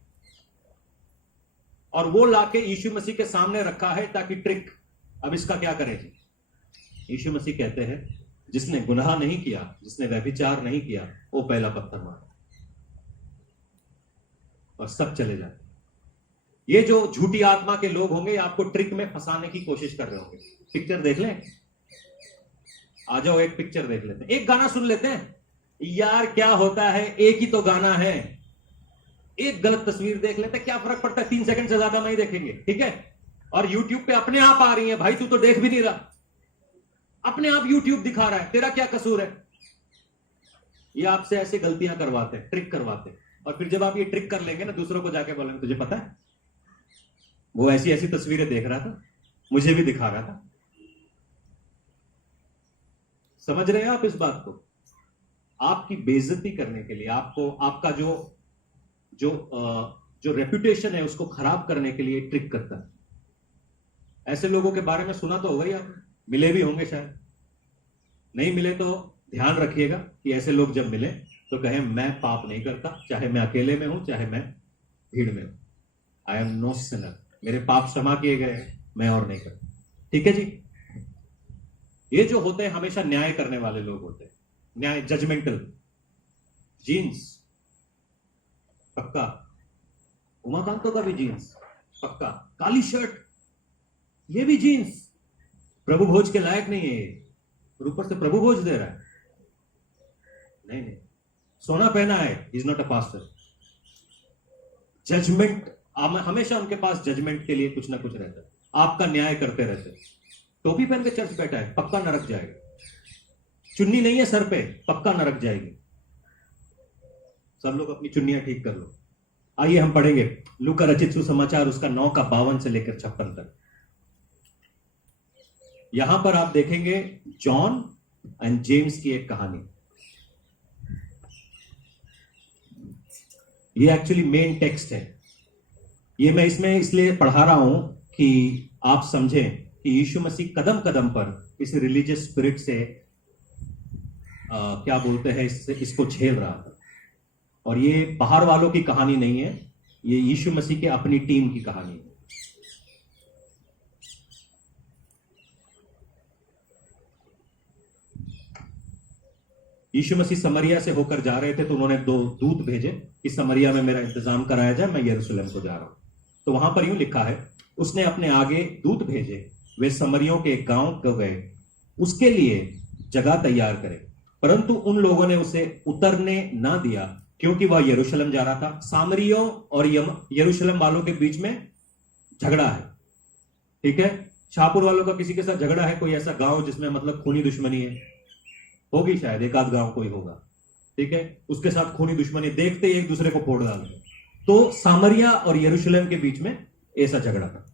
और वो लाके यीशु मसीह के सामने रखा है ताकि ट्रिक। अब इसका क्या करें जी? यीशु मसीह कहते हैं जिसने गुनाह नहीं किया, जिसने व्यभिचार नहीं किया, वो पहला पत्थर मारे, और सब चले जाते। ये जो झूठी आत्मा के लोग होंगे आपको ट्रिक में फंसाने की कोशिश कर रहे होंगे। पिक्चर देख लें, आ जाओ एक पिक्चर देख लेते हैं, एक गाना सुन लेते हैं। यार क्या होता है, एक ही तो गाना है, एक गलत तस्वीर देख लेते हैं, क्या फर्क पड़ता है, 3 सेकंड से ज्यादा नहीं देखेंगे, ठीक है। और YouTube पे अपने आप आ रही है, भाई तू तो देख भी नहीं रहा, अपने आप YouTube दिखा रहा है, तेरा क्या कसूर है। ये आपसे ऐसे गलतियां करवाते हैं, ट्रिक करवाते हैं। और फिर जब आप ये ट्रिक कर लेंगे ना, दूसरों को जाके बोलेंगे तुझे पता है वो ऐसी ऐसी तस्वीरें देख रहा था, मुझे भी दिखा रहा था। समझ रहे हैं आप इस बात को? आपकी बेइज्जती करने के लिए, आपको आपका जो जो जो रेपुटेशन है उसको खराब करने के लिए ट्रिक करता है। ऐसे लोगों के बारे में सुना तो होगा ही आपने, मिले भी होंगे शायद, नहीं मिले तो ध्यान रखिएगा कि ऐसे लोग जब मिले तो कहें मैं पाप नहीं करता, चाहे मैं अकेले में हूं चाहे मैं भीड़ में हूं। आई एम नो सिनर, मेरे पाप क्षमा किए गए हैं, मैं और नहीं करता। ठीक है जी। ये जो होते हैं हमेशा न्याय करने वाले लोग होते हैं, न्याय, जजमेंटल। जीन्स पक्का, उमाकांतों का भी जीन्स पक्का, काली शर्ट ये भी जीन्स, प्रभु भोज के लायक नहीं है ये, और ऊपर से प्रभु भोज दे रहा है। नहीं नहीं, सोना पहना है, is not a pastor. Judgement, हमेशा उनके पास जजमेंट के लिए कुछ ना कुछ रहता है, आपका न्याय करते रहते हैं। टोपी पहन के चर्च बैठा है, पक्का नरक जाएगा। चुन्नी नहीं है सर पे, पक्का नरक जाएगी। सब लोग अपनी चुन्नियां ठीक कर लो। आइए हम पढ़ेंगे लूका रचित सुसमाचार उसका 9 का 52 से लेकर 56 तक। यहां पर आप देखेंगे जॉन एंड जेम्स की एक कहानी। ये एक्चुअली मेन टेक्स्ट है। ये मैं इसमें इसलिए पढ़ा रहा हूं कि आप समझें कि यीशु मसीह कदम कदम पर इस रिलीजियस स्पिरिट से क्या बोलते हैं, इसको झेल रहा था। और ये बाहर वालों की कहानी नहीं है, ये यीशु मसीह के अपनी टीम की कहानी है। यीशु मसीह समरिया से होकर जा रहे थे तो उन्होंने 2 दूत भेजे कि समरिया में मेरा इंतजाम कराया जाए, मैं यरूशलेम को जा रहा हूं। तो वहां पर यूं लिखा है, उसने अपने आगे दूत भेजे, वे समरियों के एक गांव को गए, उसके लिए जगह तैयार करे, परंतु उन लोगों ने उसे उतरने ना दिया क्योंकि वह यरूशलेम जा रहा था। सामरियों और यरूशलेम वालों के बीच में झगड़ा है, ठीक है। शाहपुर वालों का किसी के साथ झगड़ा है, कोई ऐसा गांव जिसमें मतलब खूनी दुश्मनी है, होगी शायद, एक आध गांव कोई होगा, ठीक है। उसके साथ खूनी दुश्मनी, देखते ही एक दूसरे को फोड़ डालते। तो सामरिया और यरूशलेम के बीच में ऐसा झगड़ा था।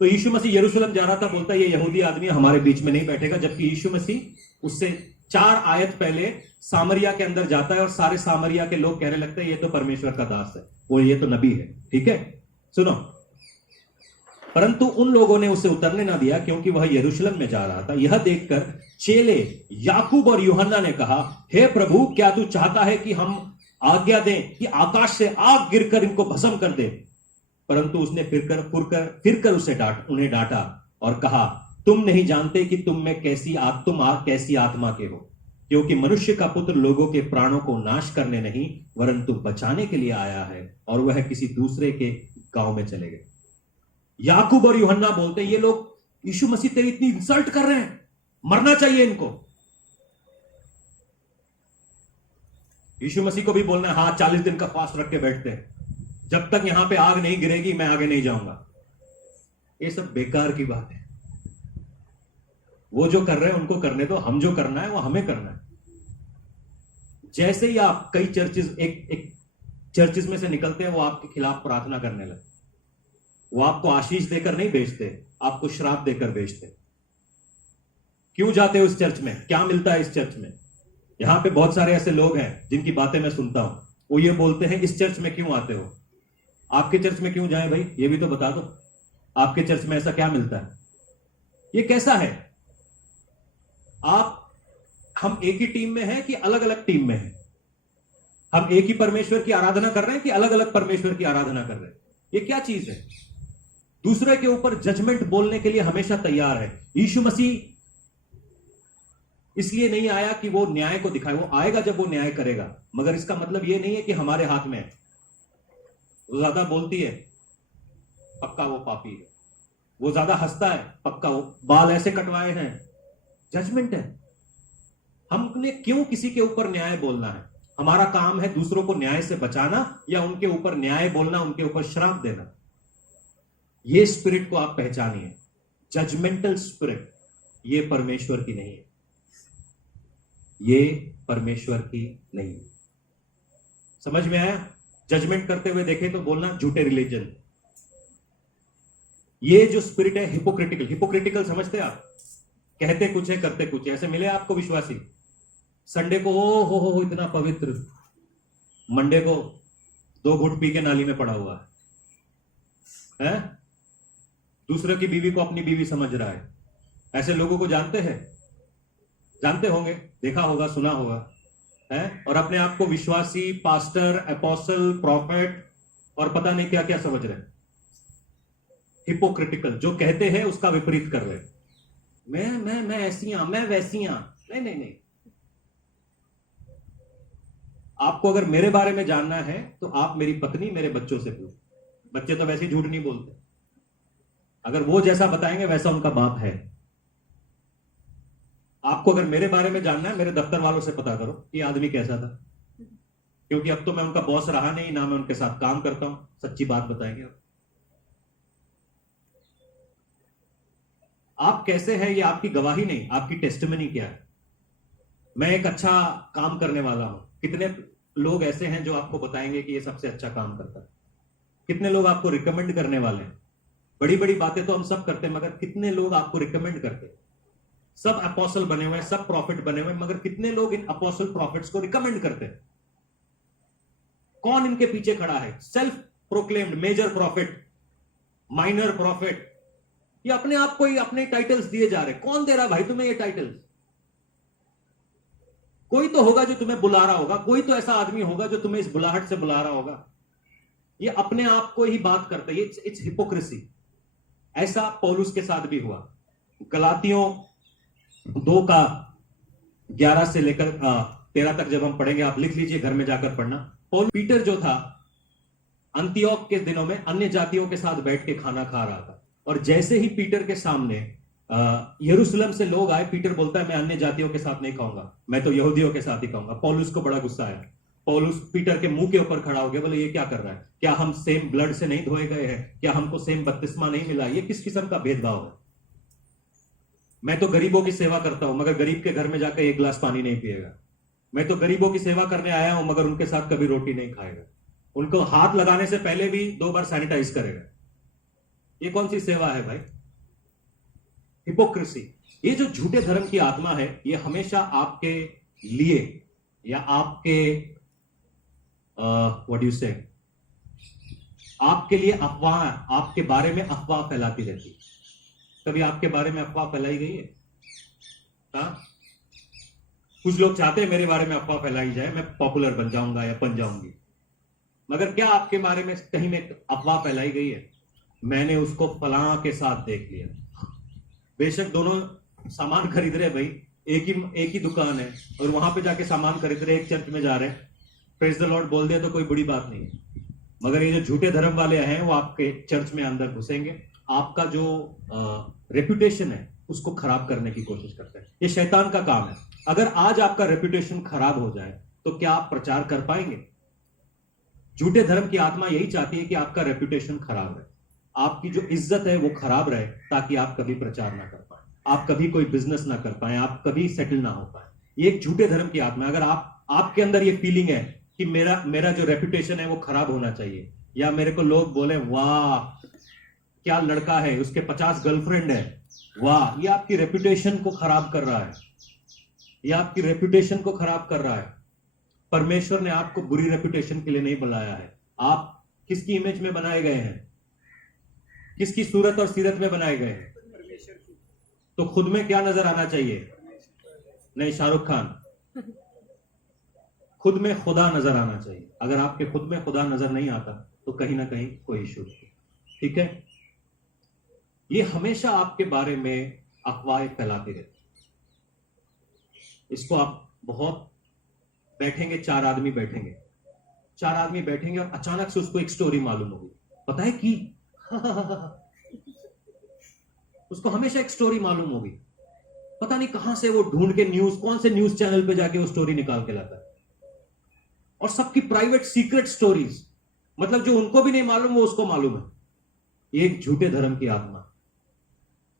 तो यीशु मसीह यरूशलेम जा रहा था, बोलता है ये यहूदी आदमी हमारे बीच में नहीं बैठेगा, जबकि यीशु मसीह उससे 4 आयत पहले सामरिया के अंदर जाता है और सारे सामरिया के लोग कहने लगते हैं ये तो परमेश्वर का दास है, वो ये तो नबी है, ठीक है। सुनो, परंतु उन लोगों ने उसे उतरने ना दिया क्योंकि वह यरूशलेम में जा रहा था। यह देखकर चेले याकूब और यूहन्ना ने कहा, हे प्रभु, क्या तू चाहता है कि हम आज्ञा दें कि आकाश से आग गिरकर इनको भस्म कर दे? परंतु उसने फिरकर उसे उन्हें डांटा और कहा, तुम नहीं जानते कि तुम कैसी आत्मा के हो, क्योंकि मनुष्य का पुत्र लोगों के प्राणों को नाश करने नहीं वरंतु बचाने के लिए आया है। और वह किसी दूसरे के गांव में चले गए। याकूब और यूहन्ना बोलते, ये लोग यीशु मसीह तेरी इतनी इंसल्ट कर रहे हैं, मरना चाहिए इनको। यीशु मसीह को भी बोलना है, हाँ 40 दिन का फास्ट रख के बैठते हैं, जब तक यहां पे आग नहीं गिरेगी मैं आगे नहीं जाऊंगा। ये सब बेकार की बात है। वो जो कर रहे हैं उनको करने दो, हम जो करना है वो हमें करना है। जैसे ही आप कई चर्चेस एक चर्चेस में से निकलते हैं, वो आपके खिलाफ प्रार्थना करने लगते, वो आपको आशीष देकर नहीं भेजते, आपको श्राप देकर भेजते। क्यों जाते हो इस चर्च में? क्या मिलता है इस चर्च में? यहां पे बहुत सारे ऐसे लोग हैं जिनकी बातें मैं सुनता हूं, वो ये बोलते हैं इस चर्च में क्यों आते हो? आपके चर्च में क्यों जाएं भाई, ये भी तो बता दो। आपके चर्च में ऐसा क्या मिलता है? ये कैसा है? हम एक ही टीम में हैं कि अलग अलग टीम में हैं? हम एक ही परमेश्वर की आराधना कर रहे हैं कि अलग अलग परमेश्वर की आराधना कर रहे हैं? ये क्या चीज है? दूसरे के ऊपर जजमेंट बोलने के लिए हमेशा तैयार है। यीशु मसीह इसलिए नहीं आया कि वो न्याय को दिखाए, वो आएगा जब वो न्याय करेगा, मगर इसका मतलब ये नहीं है कि हमारे हाथ में है। वो ज्यादा बोलती है, पक्का वो पापी है। वो ज्यादा हंसता है, पक्का वो बाल ऐसे कटवाए हैं, जजमेंट है। हमने क्यों किसी के ऊपर न्याय बोलना है? हमारा काम है दूसरों को न्याय से बचाना या उनके ऊपर न्याय बोलना, उनके ऊपर श्राप देना। ये स्पिरिट को आप पहचानिए, जजमेंटल स्पिरिट, ये परमेश्वर की नहीं है, ये परमेश्वर की नहीं है। समझ में आया? जजमेंट करते हुए देखे तो बोलना झूठे रिलीजन। ये जो स्पिरिट है हिपोक्रिटिकल समझते आप? कहते कुछ है करते कुछ है। ऐसे मिले आपको विश्वासी? संडे को हो इतना पवित्र, मंडे को 2 घुट पी के नाली में पड़ा हुआ है? दूसरे की बीवी को अपनी बीवी समझ रहा है। ऐसे लोगों को जानते हैं, जानते होंगे, देखा होगा, सुना होगा, है? और अपने आप को विश्वासी, पास्टर, एपोस्टल, प्रॉफेट और पता नहीं क्या क्या समझ रहे हैं। हिपोक्रिटिकल, जो कहते हैं उसका विपरीत कर रहे हैं। मैं ऐसी हूं, मैं वैसी हूं। नहीं। आपको अगर मेरे बारे में जानना है तो आप मेरी पत्नी, मेरे बच्चों से पूछो। बच्चे तो वैसे ही झूठ नहीं बोलते, अगर वो जैसा बताएंगे वैसा उनका बाप है। आपको अगर मेरे बारे में जानना है, मेरे दफ्तर वालों से पता करो कि आदमी कैसा था, क्योंकि अब तो मैं उनका बॉस रहा नहीं, ना मैं उनके साथ काम करता हूं। सच्ची बात बताएंगे आप कैसे हैं, ये आपकी गवाही नहीं, आपकी टेस्टिमनी क्या है। मैं एक अच्छा काम करने वाला हूं। कितने लोग ऐसे हैं जो आपको बताएंगे कि ये सबसे अच्छा काम करता है? कितने लोग आपको रिकमेंड करने वाले हैं? बड़ी बड़ी बातें तो हम सब करते हैं, मगर कितने लोग आपको रिकमेंड करते हैं? सब अपोस्टल बने हुए हैं, सब प्रॉफिट बने हुए हैं, मगर कितने लोग इन अपोस्टल प्रॉफिट्स को रिकमेंड करते हैं? कौन इनके पीछे खड़ा है? Self proclaimed major prophet, minor prophet, ये अपने आप को ही अपने टाइटल्स दिए जा रहे। कौन दे रहा भाई तुम्हें ये टाइटल्स? कोई तो होगा जो तुम्हें बुला रहा होगा, कोई तो ऐसा आदमी होगा जो तुम्हें इस बुलाहट से बुला रहा होगा। ये अपने आप को ही बात करता है, इट्स हिपोक्रेसी। ऐसा पौलुस के साथ भी हुआ। गलातियों 2 का 11 से लेकर 13 तक जब हम पढ़ेंगे, आप लिख लीजिए, घर में जाकर पढ़ना। पीटर जो था अंतियोक के दिनों में अन्य जातियों के साथ बैठ के खाना खा रहा था, और जैसे ही पीटर के सामने यरूशलेम से लोग आए, पीटर बोलता है मैं अन्य जातियों के साथ नहीं खाऊंगा, मैं तो यहूदियों के साथ ही खाऊंगा। पौलुस को बड़ा गुस्सा आया। पौलुस पीटर के मुंह के ऊपर खड़ा हो गया, बोले ये क्या कर रहा है? क्या हम सेम ब्लड से नहीं धोए गए हैं? क्या हमको सेम बपतिस्मा नहीं मिला? ये किस किस्म का भेदभाव है? मैं तो गरीबों की सेवा करता हूं, मगर गरीब के घर में जाकर 1 गिलास पानी नहीं पिएगा। मैं तो गरीबों की सेवा करने आया हूं, मगर उनके साथ कभी रोटी नहीं खाएगा। उनको हाथ लगाने से पहले भी 2 बार सैनिटाइज करेगा। ये कौन सी सेवा है भाई? हिपोक्रेसी। ये जो झूठे धर्म की आत्मा है, ये हमेशा आपके लिए या आपके व्हाट यू से, आपके लिए अफवाह, आपके बारे में अफवाह फैलाती रहती है। कभी आपके बारे में अफवाह फैलाई गई है? हाँ, कुछ लोग चाहते हैं मेरे बारे में अफवाह फैलाई जाए, मैं पॉपुलर बन जाऊंगा या बन जाऊंगी। मगर क्या आपके बारे में कहीं में अफवाह फैलाई गई है? मैंने उसको फलां के साथ देख लिया। बेशक दोनों सामान खरीद रहे भाई, एक ही दुकान है, और वहां पे जाके सामान खरीद रहे, एक चर्च में जा रहे हैं, प्रेज द लॉर्ड बोल दिया तो कोई बड़ी बात नहीं है। मगर ये जो झूठे धर्म वाले हैं, वो आपके चर्च में अंदर घुसेंगे, आपका जो रेपुटेशन है उसको खराब करने की कोशिश करते हैं। ये शैतान का काम है। अगर आज आपका रेपुटेशन खराब हो जाए तो क्या आप प्रचार कर पाएंगे? झूठे धर्म की आत्मा यही चाहती है कि आपका रेपुटेशन खराब रहे, आपकी जो इज्जत है वो खराब रहे, ताकि आप कभी प्रचार ना कर पाए, आप कभी कोई बिजनेस ना कर पाए, आप कभी सेटल ना हो पाए। ये एक झूठे धर्म की आत्मा है। अगर आपके अंदर ये फीलिंग है कि मेरा जो रेपुटेशन है वो खराब होना चाहिए, या मेरे को लोग बोले वाह क्या लड़का है, उसके 50 गर्लफ्रेंड है, वाह, ये आपकी रेपुटेशन को खराब कर रहा है। ये आपकी रेपुटेशन को खराब कर रहा है। परमेश्वर ने आपको बुरी रेपुटेशन के लिए नहीं बनाया है। आप किसकी इमेज में बनाए गए हैं? किसकी सूरत और सीरत में बनाए गए हैं? तो खुद में क्या नजर आना चाहिए? नहीं, शाहरुख खान, खुद में खुदा नजर आना चाहिए। अगर आपके खुद में खुदा नजर नहीं आता तो कहीं ना कहीं कोई इशू है। ठीक है? ये हमेशा आपके बारे में अफवाहें फैलाती रहती। इसको आप बहुत बैठेंगे, 4 आदमी बैठेंगे, 4 आदमी बैठेंगे और अचानक से उसको एक स्टोरी मालूम होगी, पता है कि उसको हमेशा एक स्टोरी मालूम होगी। पता नहीं कहां से वो ढूंढ के कौन से न्यूज चैनल पे जाके वो स्टोरी निकाल के लाता है। और सबकी प्राइवेट सीक्रेट स्टोरीज, मतलब जो उनको भी नहीं मालूम वो उसको मालूम है। ये एक झूठे धर्म की आत्मा।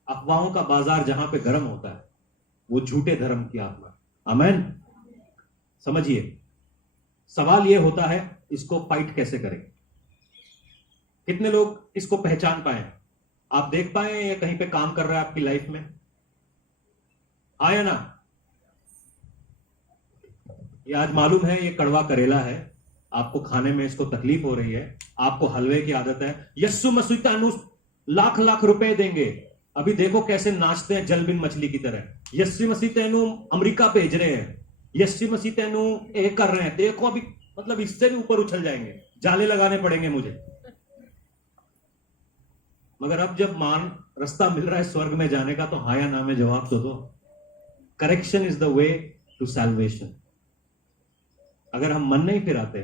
अफवाहों का बाजार जहां पे गर्म होता है वो झूठे धर्म की आत्मा। आमेन। समझिए, सवाल यह होता है इसको फाइट कैसे करें? कितने लोग इसको पहचान पाए? आप देख पाए या कहीं पे काम कर रहा है आपकी लाइफ में? आया ना? ये आज मालूम है ये कड़वा करेला है, आपको खाने में इसको तकलीफ हो रही है, आपको हलवे की आदत है। यस्सु मसीह तानु लाख लाख रुपए देंगे, अभी देखो कैसे नाचते हैं जल बिन मछली की तरह। यस्सु मसीह तेनू अमेरिका भेज रहे हैं, यस्सु मसीह तेनू ये कर रहे हैं, देखो अभी मतलब इससे भी ऊपर उछल जाएंगे, जाले लगाने पड़ेंगे मुझे। मगर अब जब रास्ता मिल रहा है स्वर्ग में जाने का, तो हाँ या ना में जवाब तो दो। Correction is the way to salvation. अगर हम मन नहीं फिराते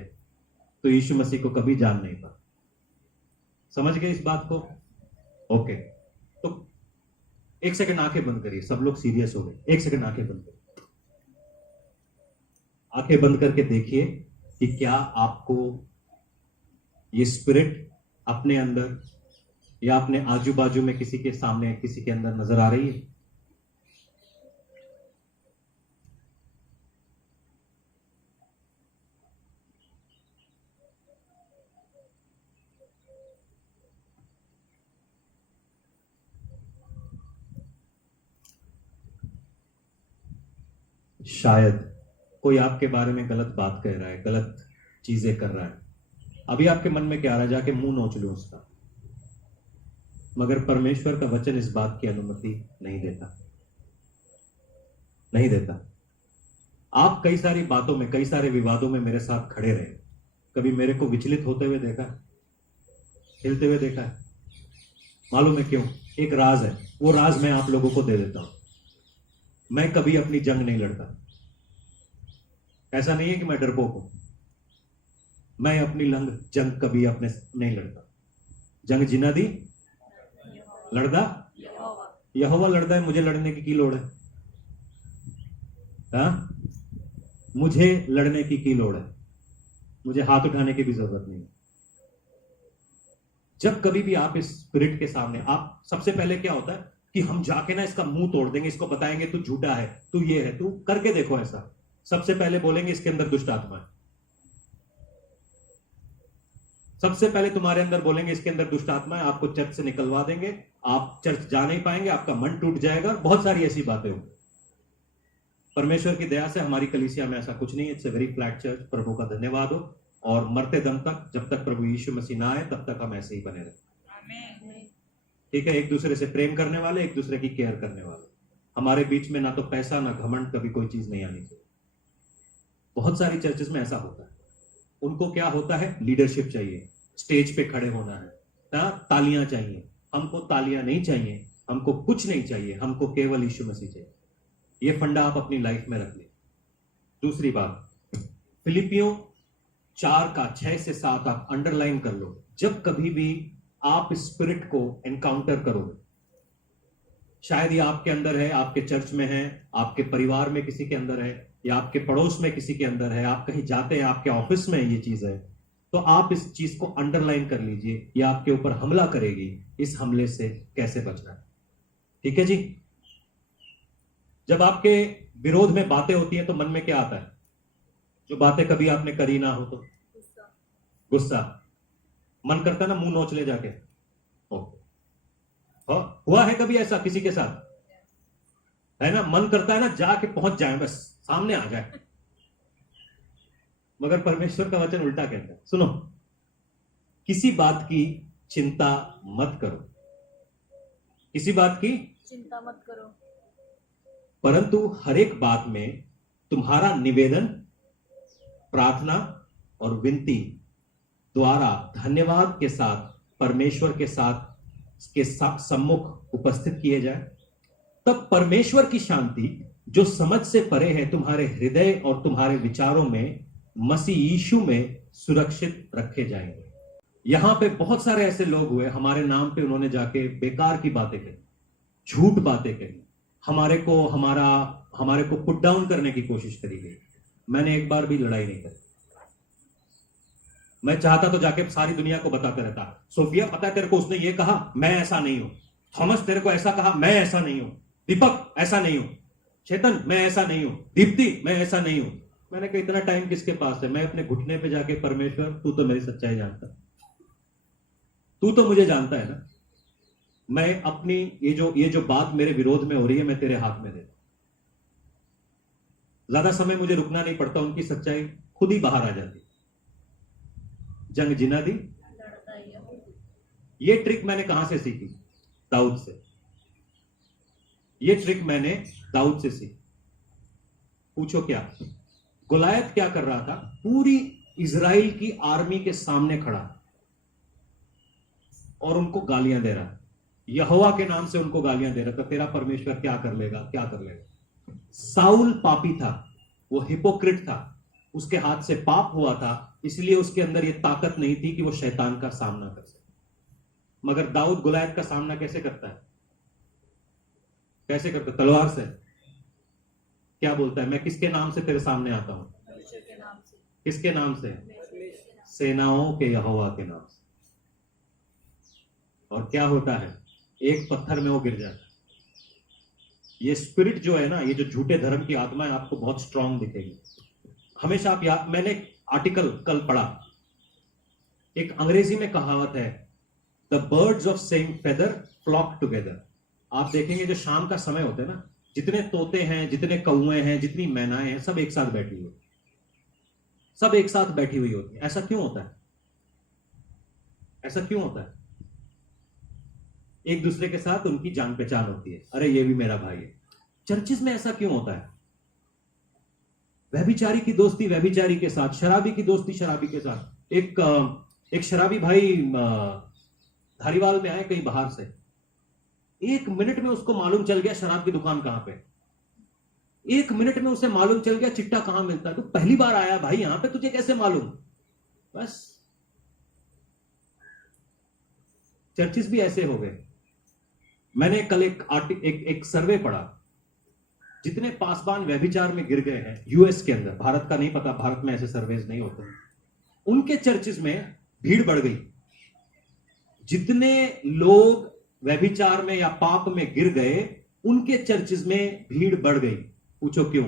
तो यीशु मसीह को कभी जान नहीं पाते। समझ गए इस बात को? ओके, तो 1 सेकंड आंखें बंद करिए। सब लोग सीरियस हो गए। 1 सेकंड आंखें बंद करिए। आंखें बंद करके देखिए कि क्या आपको ये स्पिरिट अपने अंदर या अपने आजू बाजू में किसी के सामने, किसी के अंदर नजर आ रही है? शायद कोई आपके बारे में गलत बात कह रहा है, गलत चीजें कर रहा है। अभी आपके मन में क्या आ रहा है? जाके मुंह नोच लूं उसका। मगर परमेश्वर का वचन इस बात की अनुमति नहीं देता, नहीं देता। आप कई सारी बातों में, कई सारे विवादों में मेरे साथ खड़े रहे, कभी मेरे को विचलित होते हुए देखा? हिलते हुए देखा है? मालूम है क्यों? एक राज है, वो राज मैं आप लोगों को दे देता हूं। मैं कभी अपनी जंग नहीं लड़ता। ऐसा नहीं है कि मैं डरपोक हूं। मैं अपनी जंग कभी अपने नहीं लड़ता। जंग जिना दी लड़दा यहोवा लड़दा है। मुझे लड़ने की लोड़ है? हाँ, मुझे लड़ने की लोड़ है? मुझे हाथ उठाने की भी जरूरत नहीं है। जब कभी भी आप इस स्पिरिट के सामने, आप सबसे पहले क्या होता है कि हम जाके ना इसका मुंह तोड़ देंगे, इसको बताएंगे तू झूठा है, तू ये है, तू करके देखो ऐसा। सबसे पहले बोलेंगे इसके अंदर दुष्ट आत्मा है। सबसे पहले तुम्हारे अंदर बोलेंगे इसके अंदर दुष्ट आत्मा है, आपको चर्च से निकलवा देंगे, आप चर्च जा नहीं पाएंगे, आपका मन टूट जाएगा, बहुत सारी ऐसी बातें होंगी। परमेश्वर की दया से हमारी कलीसिया में ऐसा कुछ नहीं है। It's a very flat church. प्रभु का धन्यवाद हो। और मरते दम तक, जब तक प्रभु यीशु मसीह ना आए, तब तक हम ऐसे ही बने रहे। ठीक है? एक दूसरे से प्रेम करने वाले, एक दूसरे की केयर करने वाले। हमारे बीच में ना तो पैसा ना घमंड, कभी कोई चीज नहीं आनी चाहिए। बहुत सारी चर्चेस में ऐसा होता है। उनको क्या होता है? लीडरशिप चाहिए, स्टेज पे खड़े होना है, तालियां चाहिए। हमको तालियां नहीं चाहिए, हमको कुछ नहीं चाहिए, हमको केवल यीशु मसीह चाहिए। ये फंडा आप अपनी लाइफ में रख लें। दूसरी बात, फिलिपियों 4:6-7 आप अंडरलाइन कर लो। जब कभी भी आप स्पिरिट को एनकाउंटर करोगे, शायद ये आपके अंदर है, आपके चर्च में है, आपके परिवार में किसी के अंदर है, या आपके पड़ोस में किसी के अंदर है, आप कहीं जाते हैं, आपके ऑफिस में ये चीज है, तो आप इस चीज को अंडरलाइन कर लीजिए। ये आपके ऊपर हमला करेगी। इस हमले से कैसे बचना है? ठीक है जी? जब आपके विरोध में बातें होती हैं तो मन में क्या आता है? जो बातें कभी आपने करी ना हो तो गुस्सा। मन करता है ना मुंह नोच ले जाके। हुआ है कभी ऐसा किसी के साथ? है ना? मन करता है ना जाके पहुंच जाए, बस सामने आ जाए। मगर परमेश्वर का वचन उल्टा कहता है। सुनो, किसी बात की चिंता मत करो, किसी बात की चिंता मत करो, परंतु हर एक बात में तुम्हारा निवेदन, प्रार्थना और विनती द्वारा धन्यवाद के साथ परमेश्वर के सम्मुख उपस्थित किए जाए। तब परमेश्वर की शांति, जो समझ से परे है, तुम्हारे हृदय और तुम्हारे विचारों में मसीह यीशु में सुरक्षित रखे जाएंगे। यहां पे बहुत सारे ऐसे लोग हुए, हमारे नाम पे उन्होंने जाके बेकार की बातें कही, झूठ बातें कही, हमारे को पुट डाउन करने की कोशिश करी गई। मैंने एक बार भी लड़ाई नहीं करी। मैं चाहता तो जाके सारी दुनिया को बताते रहता, सोफिया पता है तेरे को उसने ये कहा, मैं ऐसा नहीं हूं। थॉमस तेरे को ऐसा कहा, मैं ऐसा नहीं हूं। दीपक ऐसा नहीं हूं। चेतन मैं ऐसा नहीं हूं। दीप्ति मैं ऐसा नहीं हूं। मैंने कहा इतना टाइम किसके पास है? मैं अपने घुटने पे जाके, परमेश्वर तू तो मेरी सच्चाई जानता, तू तो मुझे जानता है ना। मैं अपनी ये जो बात मेरे विरोध में हो रही है, मैं तेरे हाथ में देता। ज्यादा समय मुझे रुकना नहीं पड़ता, उनकी सच्चाई खुद ही बाहर आ जाती। जंग जिना दी। ये ट्रिक मैंने कहां से सीखी? दाऊद से। ये ट्रिक मैंने दाऊद से सीखी। पूछो क्या? गोलायत क्या कर रहा था? पूरी इजराइल की आर्मी के सामने खड़ा और उनको गालियां दे रहा, यहोवा के नाम से उनको गालियां दे रहा था। तेरा परमेश्वर क्या कर लेगा, क्या कर लेगा। साउल पापी था, वो हिपोक्रिट था, उसके हाथ से पाप हुआ था, इसलिए उसके अंदर ये ताकत नहीं थी कि वो शैतान का सामना कर सके। मगर दाऊद गोलायत का सामना कैसे करता है? कैसे करता? तलवार से। क्या बोलता है? मैं किसके नाम से तेरे सामने आता हूं? किसके नाम से? सेनाओं के यहोवा के नाम से। और क्या होता है? एक पत्थर में वो गिर जाता है। ये स्पिरिट जो है ना, ये जो झूठे धर्म की आत्मा है, आपको बहुत स्ट्रांग दिखेगी हमेशा। आप याद, मैंने आर्टिकल कल पढ़ा, एक अंग्रेजी में कहावत है, the birds of same feather flock together. आप देखेंगे जो शाम का समय होता है ना, जितने तोते हैं, जितने कौए हैं, जितनी मैनाएं हैं, सब एक साथ बैठी हुई, सब एक साथ बैठी हुई होती है। ऐसा क्यों होता है? ऐसा क्यों होता है? एक दूसरे के साथ उनकी जान पहचान होती है, अरे ये भी मेरा भाई है। चर्चिस में ऐसा क्यों होता है? व्यभिचारी की दोस्ती व्यभिचारी के साथ, शराबी की दोस्ती शराबी के साथ। एक शराबी भाई धारीवाल में आए कहीं बाहर से, 1 मिनट में उसको मालूम चल गया शराब की दुकान कहां पे, 1 मिनट में उसे मालूम चल गया चिट्टा कहां मिलता है। तू पहली बार आया भाई यहां पे, तुझे कैसे मालूम? बस चर्चिस भी ऐसे हो गए। मैंने कल एक सर्वे पढ़ा, जितने पासवान व्यभिचार में गिर गए हैं यूएस के अंदर, भारत का नहीं पता, भारत में ऐसे सर्वेज नहीं होते, उनके चर्चिस में भीड़ बढ़ गई। जितने लोग व्यभिचार में या पाप में गिर गए, उनके चर्चिस में भीड़ बढ़ गई। पूछो क्यों?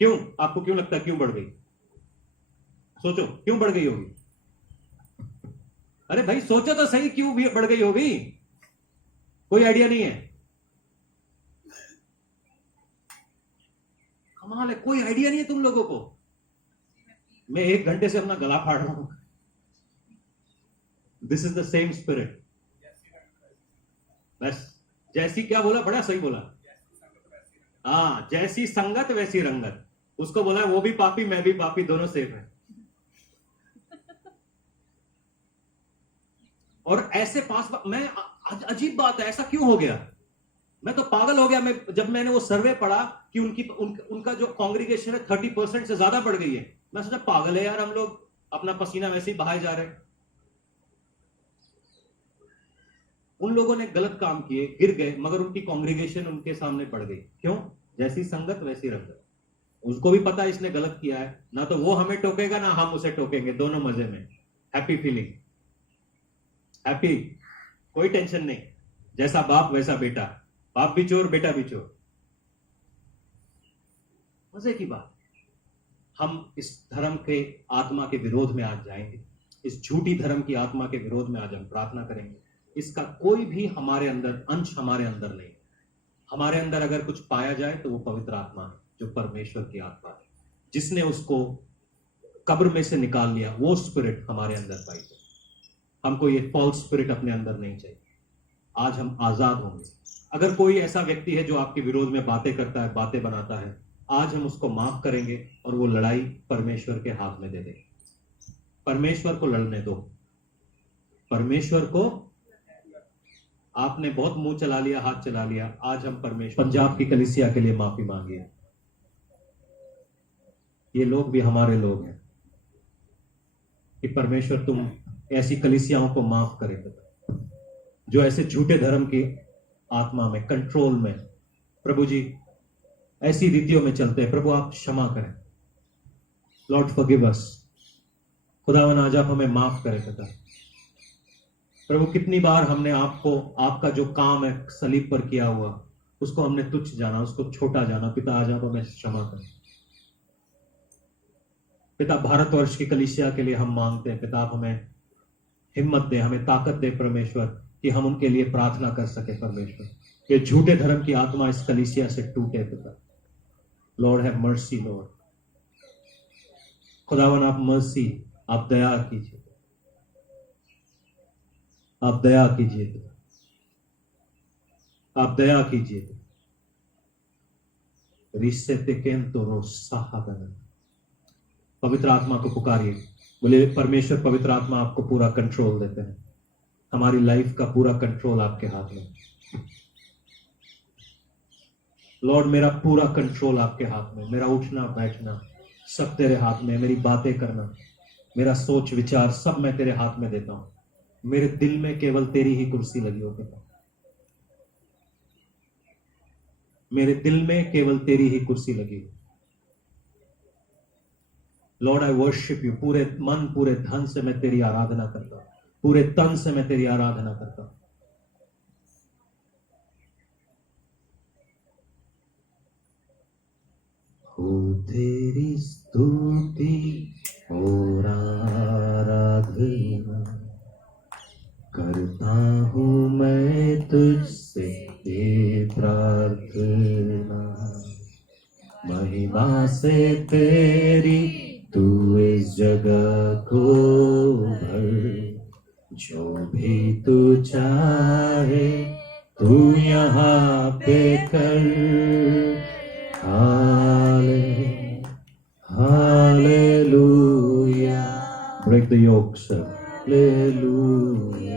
क्यों? आपको क्यों लगता है क्यों बढ़ गई? सोचो क्यों बढ़ गई होगी? अरे भाई सोचो तो सही, क्यों बढ़ गई होगी? कोई आइडिया नहीं है? कमाल है, कोई आइडिया नहीं है तुम लोगों को। मैं 1 घंटे से अपना गला फाड़ रहा हूं। This is the same spirit. बस जैसी क्या बोला, बड़ा सही बोला। हाँ, जैसी संगत वैसी रंगत। उसको बोला वो भी पापी मैं भी पापी, दोनों सेफ है। और ऐसे पास मैं अजीब बात है, ऐसा क्यों हो गया? मैं तो पागल हो गया। जब मैंने वो सर्वे पढ़ा कि उनका जो कांग्रेगेशन है 30% से ज्यादा बढ़ गई है, मैं सोचा पागल है यार, हम लोग अपना पसीना वैसे ही बहाए जा रहे हैं। उन लोगों ने गलत काम किए, गिर गए, मगर उनकी कांग्रेगेशन उनके सामने पड़ गई। क्यों? जैसी संगत वैसी रंगत। उसको भी पता है इसने गलत किया है, ना तो वो हमें टोकेगा ना हम उसे टोकेंगे, दोनों मजे में। हैप्पी फीलिंग, हैप्पी, कोई टेंशन नहीं। जैसा बाप वैसा बेटा, बाप भी चोर बेटा भी चोर। मजे की बात। हम इस धर्म के आत्मा के विरोध में आज जाएंगे, इस झूठी धर्म की आत्मा के विरोध में आज हम प्रार्थना करेंगे। इसका कोई भी हमारे अंदर अंश हमारे अंदर नहीं। हमारे अंदर अगर कुछ पाया जाए तो वो पवित्र आत्मा है, जो परमेश्वर की आत्मा है, जिसने उसको कब्र में से निकाल लिया। वो स्पिरिट हमारे अंदर पाई है। हमको ये फॉल्स स्पिरिट अपने अंदर नहीं चाहिए। आज हम आजाद होंगे। अगर कोई ऐसा व्यक्ति है जो आपके विरोध में बातें करता है, बातें बनाता है, आज हम उसको माफ करेंगे और वो लड़ाई परमेश्वर के हाथ में दे देंगे। परमेश्वर को लड़ने दो। परमेश्वर को, आपने बहुत मुंह चला लिया, हाथ चला लिया। आज हम परमेश्वर, पंजाब की कलीसिया के लिए माफी मांगिए। ये लोग भी हमारे लोग हैं कि परमेश्वर तुम ऐसी कलीसियाओं को माफ करे जो ऐसे झूठे धर्म की आत्मा में, कंट्रोल में, प्रभु जी ऐसी रीतियों में चलते हैं। प्रभु आप क्षमा करें। लॉर्ड फॉरगिव अस। खुदावन आज आप हमें माफ करें पिता। प्रभु कितनी बार हमने आपको, आपका जो काम है सलीब पर किया हुआ, उसको हमने तुच्छ जाना, उसको छोटा जाना। पिता आज आप हमें क्षमा करें। पिता भारतवर्ष की कलीसिया के लिए हम मांगते हैं, पिता आप हमें हिम्मत दे, हमें ताकत दे परमेश्वर, कि हम उनके लिए प्रार्थना कर सके परमेश्वर। ये झूठे धर्म की आत्मा इस कलीसिया से टूटे पिता। Lord have mercy Lord. खुदावन आप मर्सी, आप दया कीजिए, आप दया कीजिए पिता, आप दया कीजिए। रिश्ते तेकेन तो रोसाहबन। पवित्र आत्मा को पुकारिए, बोले परमेश्वर पवित्र आत्मा आपको पूरा कंट्रोल देते हैं। हमारी लाइफ का पूरा कंट्रोल आपके हाथ में। लॉर्ड मेरा पूरा कंट्रोल आपके हाथ में। मेरा उठना बैठना सब तेरे हाथ में। मेरी बातें करना, मेरा सोच विचार सब मैं तेरे हाथ में देता हूं। मेरे दिल में केवल तेरी ही कुर्सी लगी हो पिता। मेरे दिल में केवल तेरी ही कुर्सी लगी हो। Lord I worship you. पूरे मन पूरे धन से मैं तेरी आराधना करता हूं, पूरे तन से मैं तेरी आराधना करता हूं। हो तेरी स्तुति और आराधना करता हूं मैं तुझसे ये प्रार्थना। महिमा से तेरी तू इस जगह को भर। जो भी तू चाहे तू यहाँ पे कर। Hallelujah. Break the yoke, sir. Hallelujah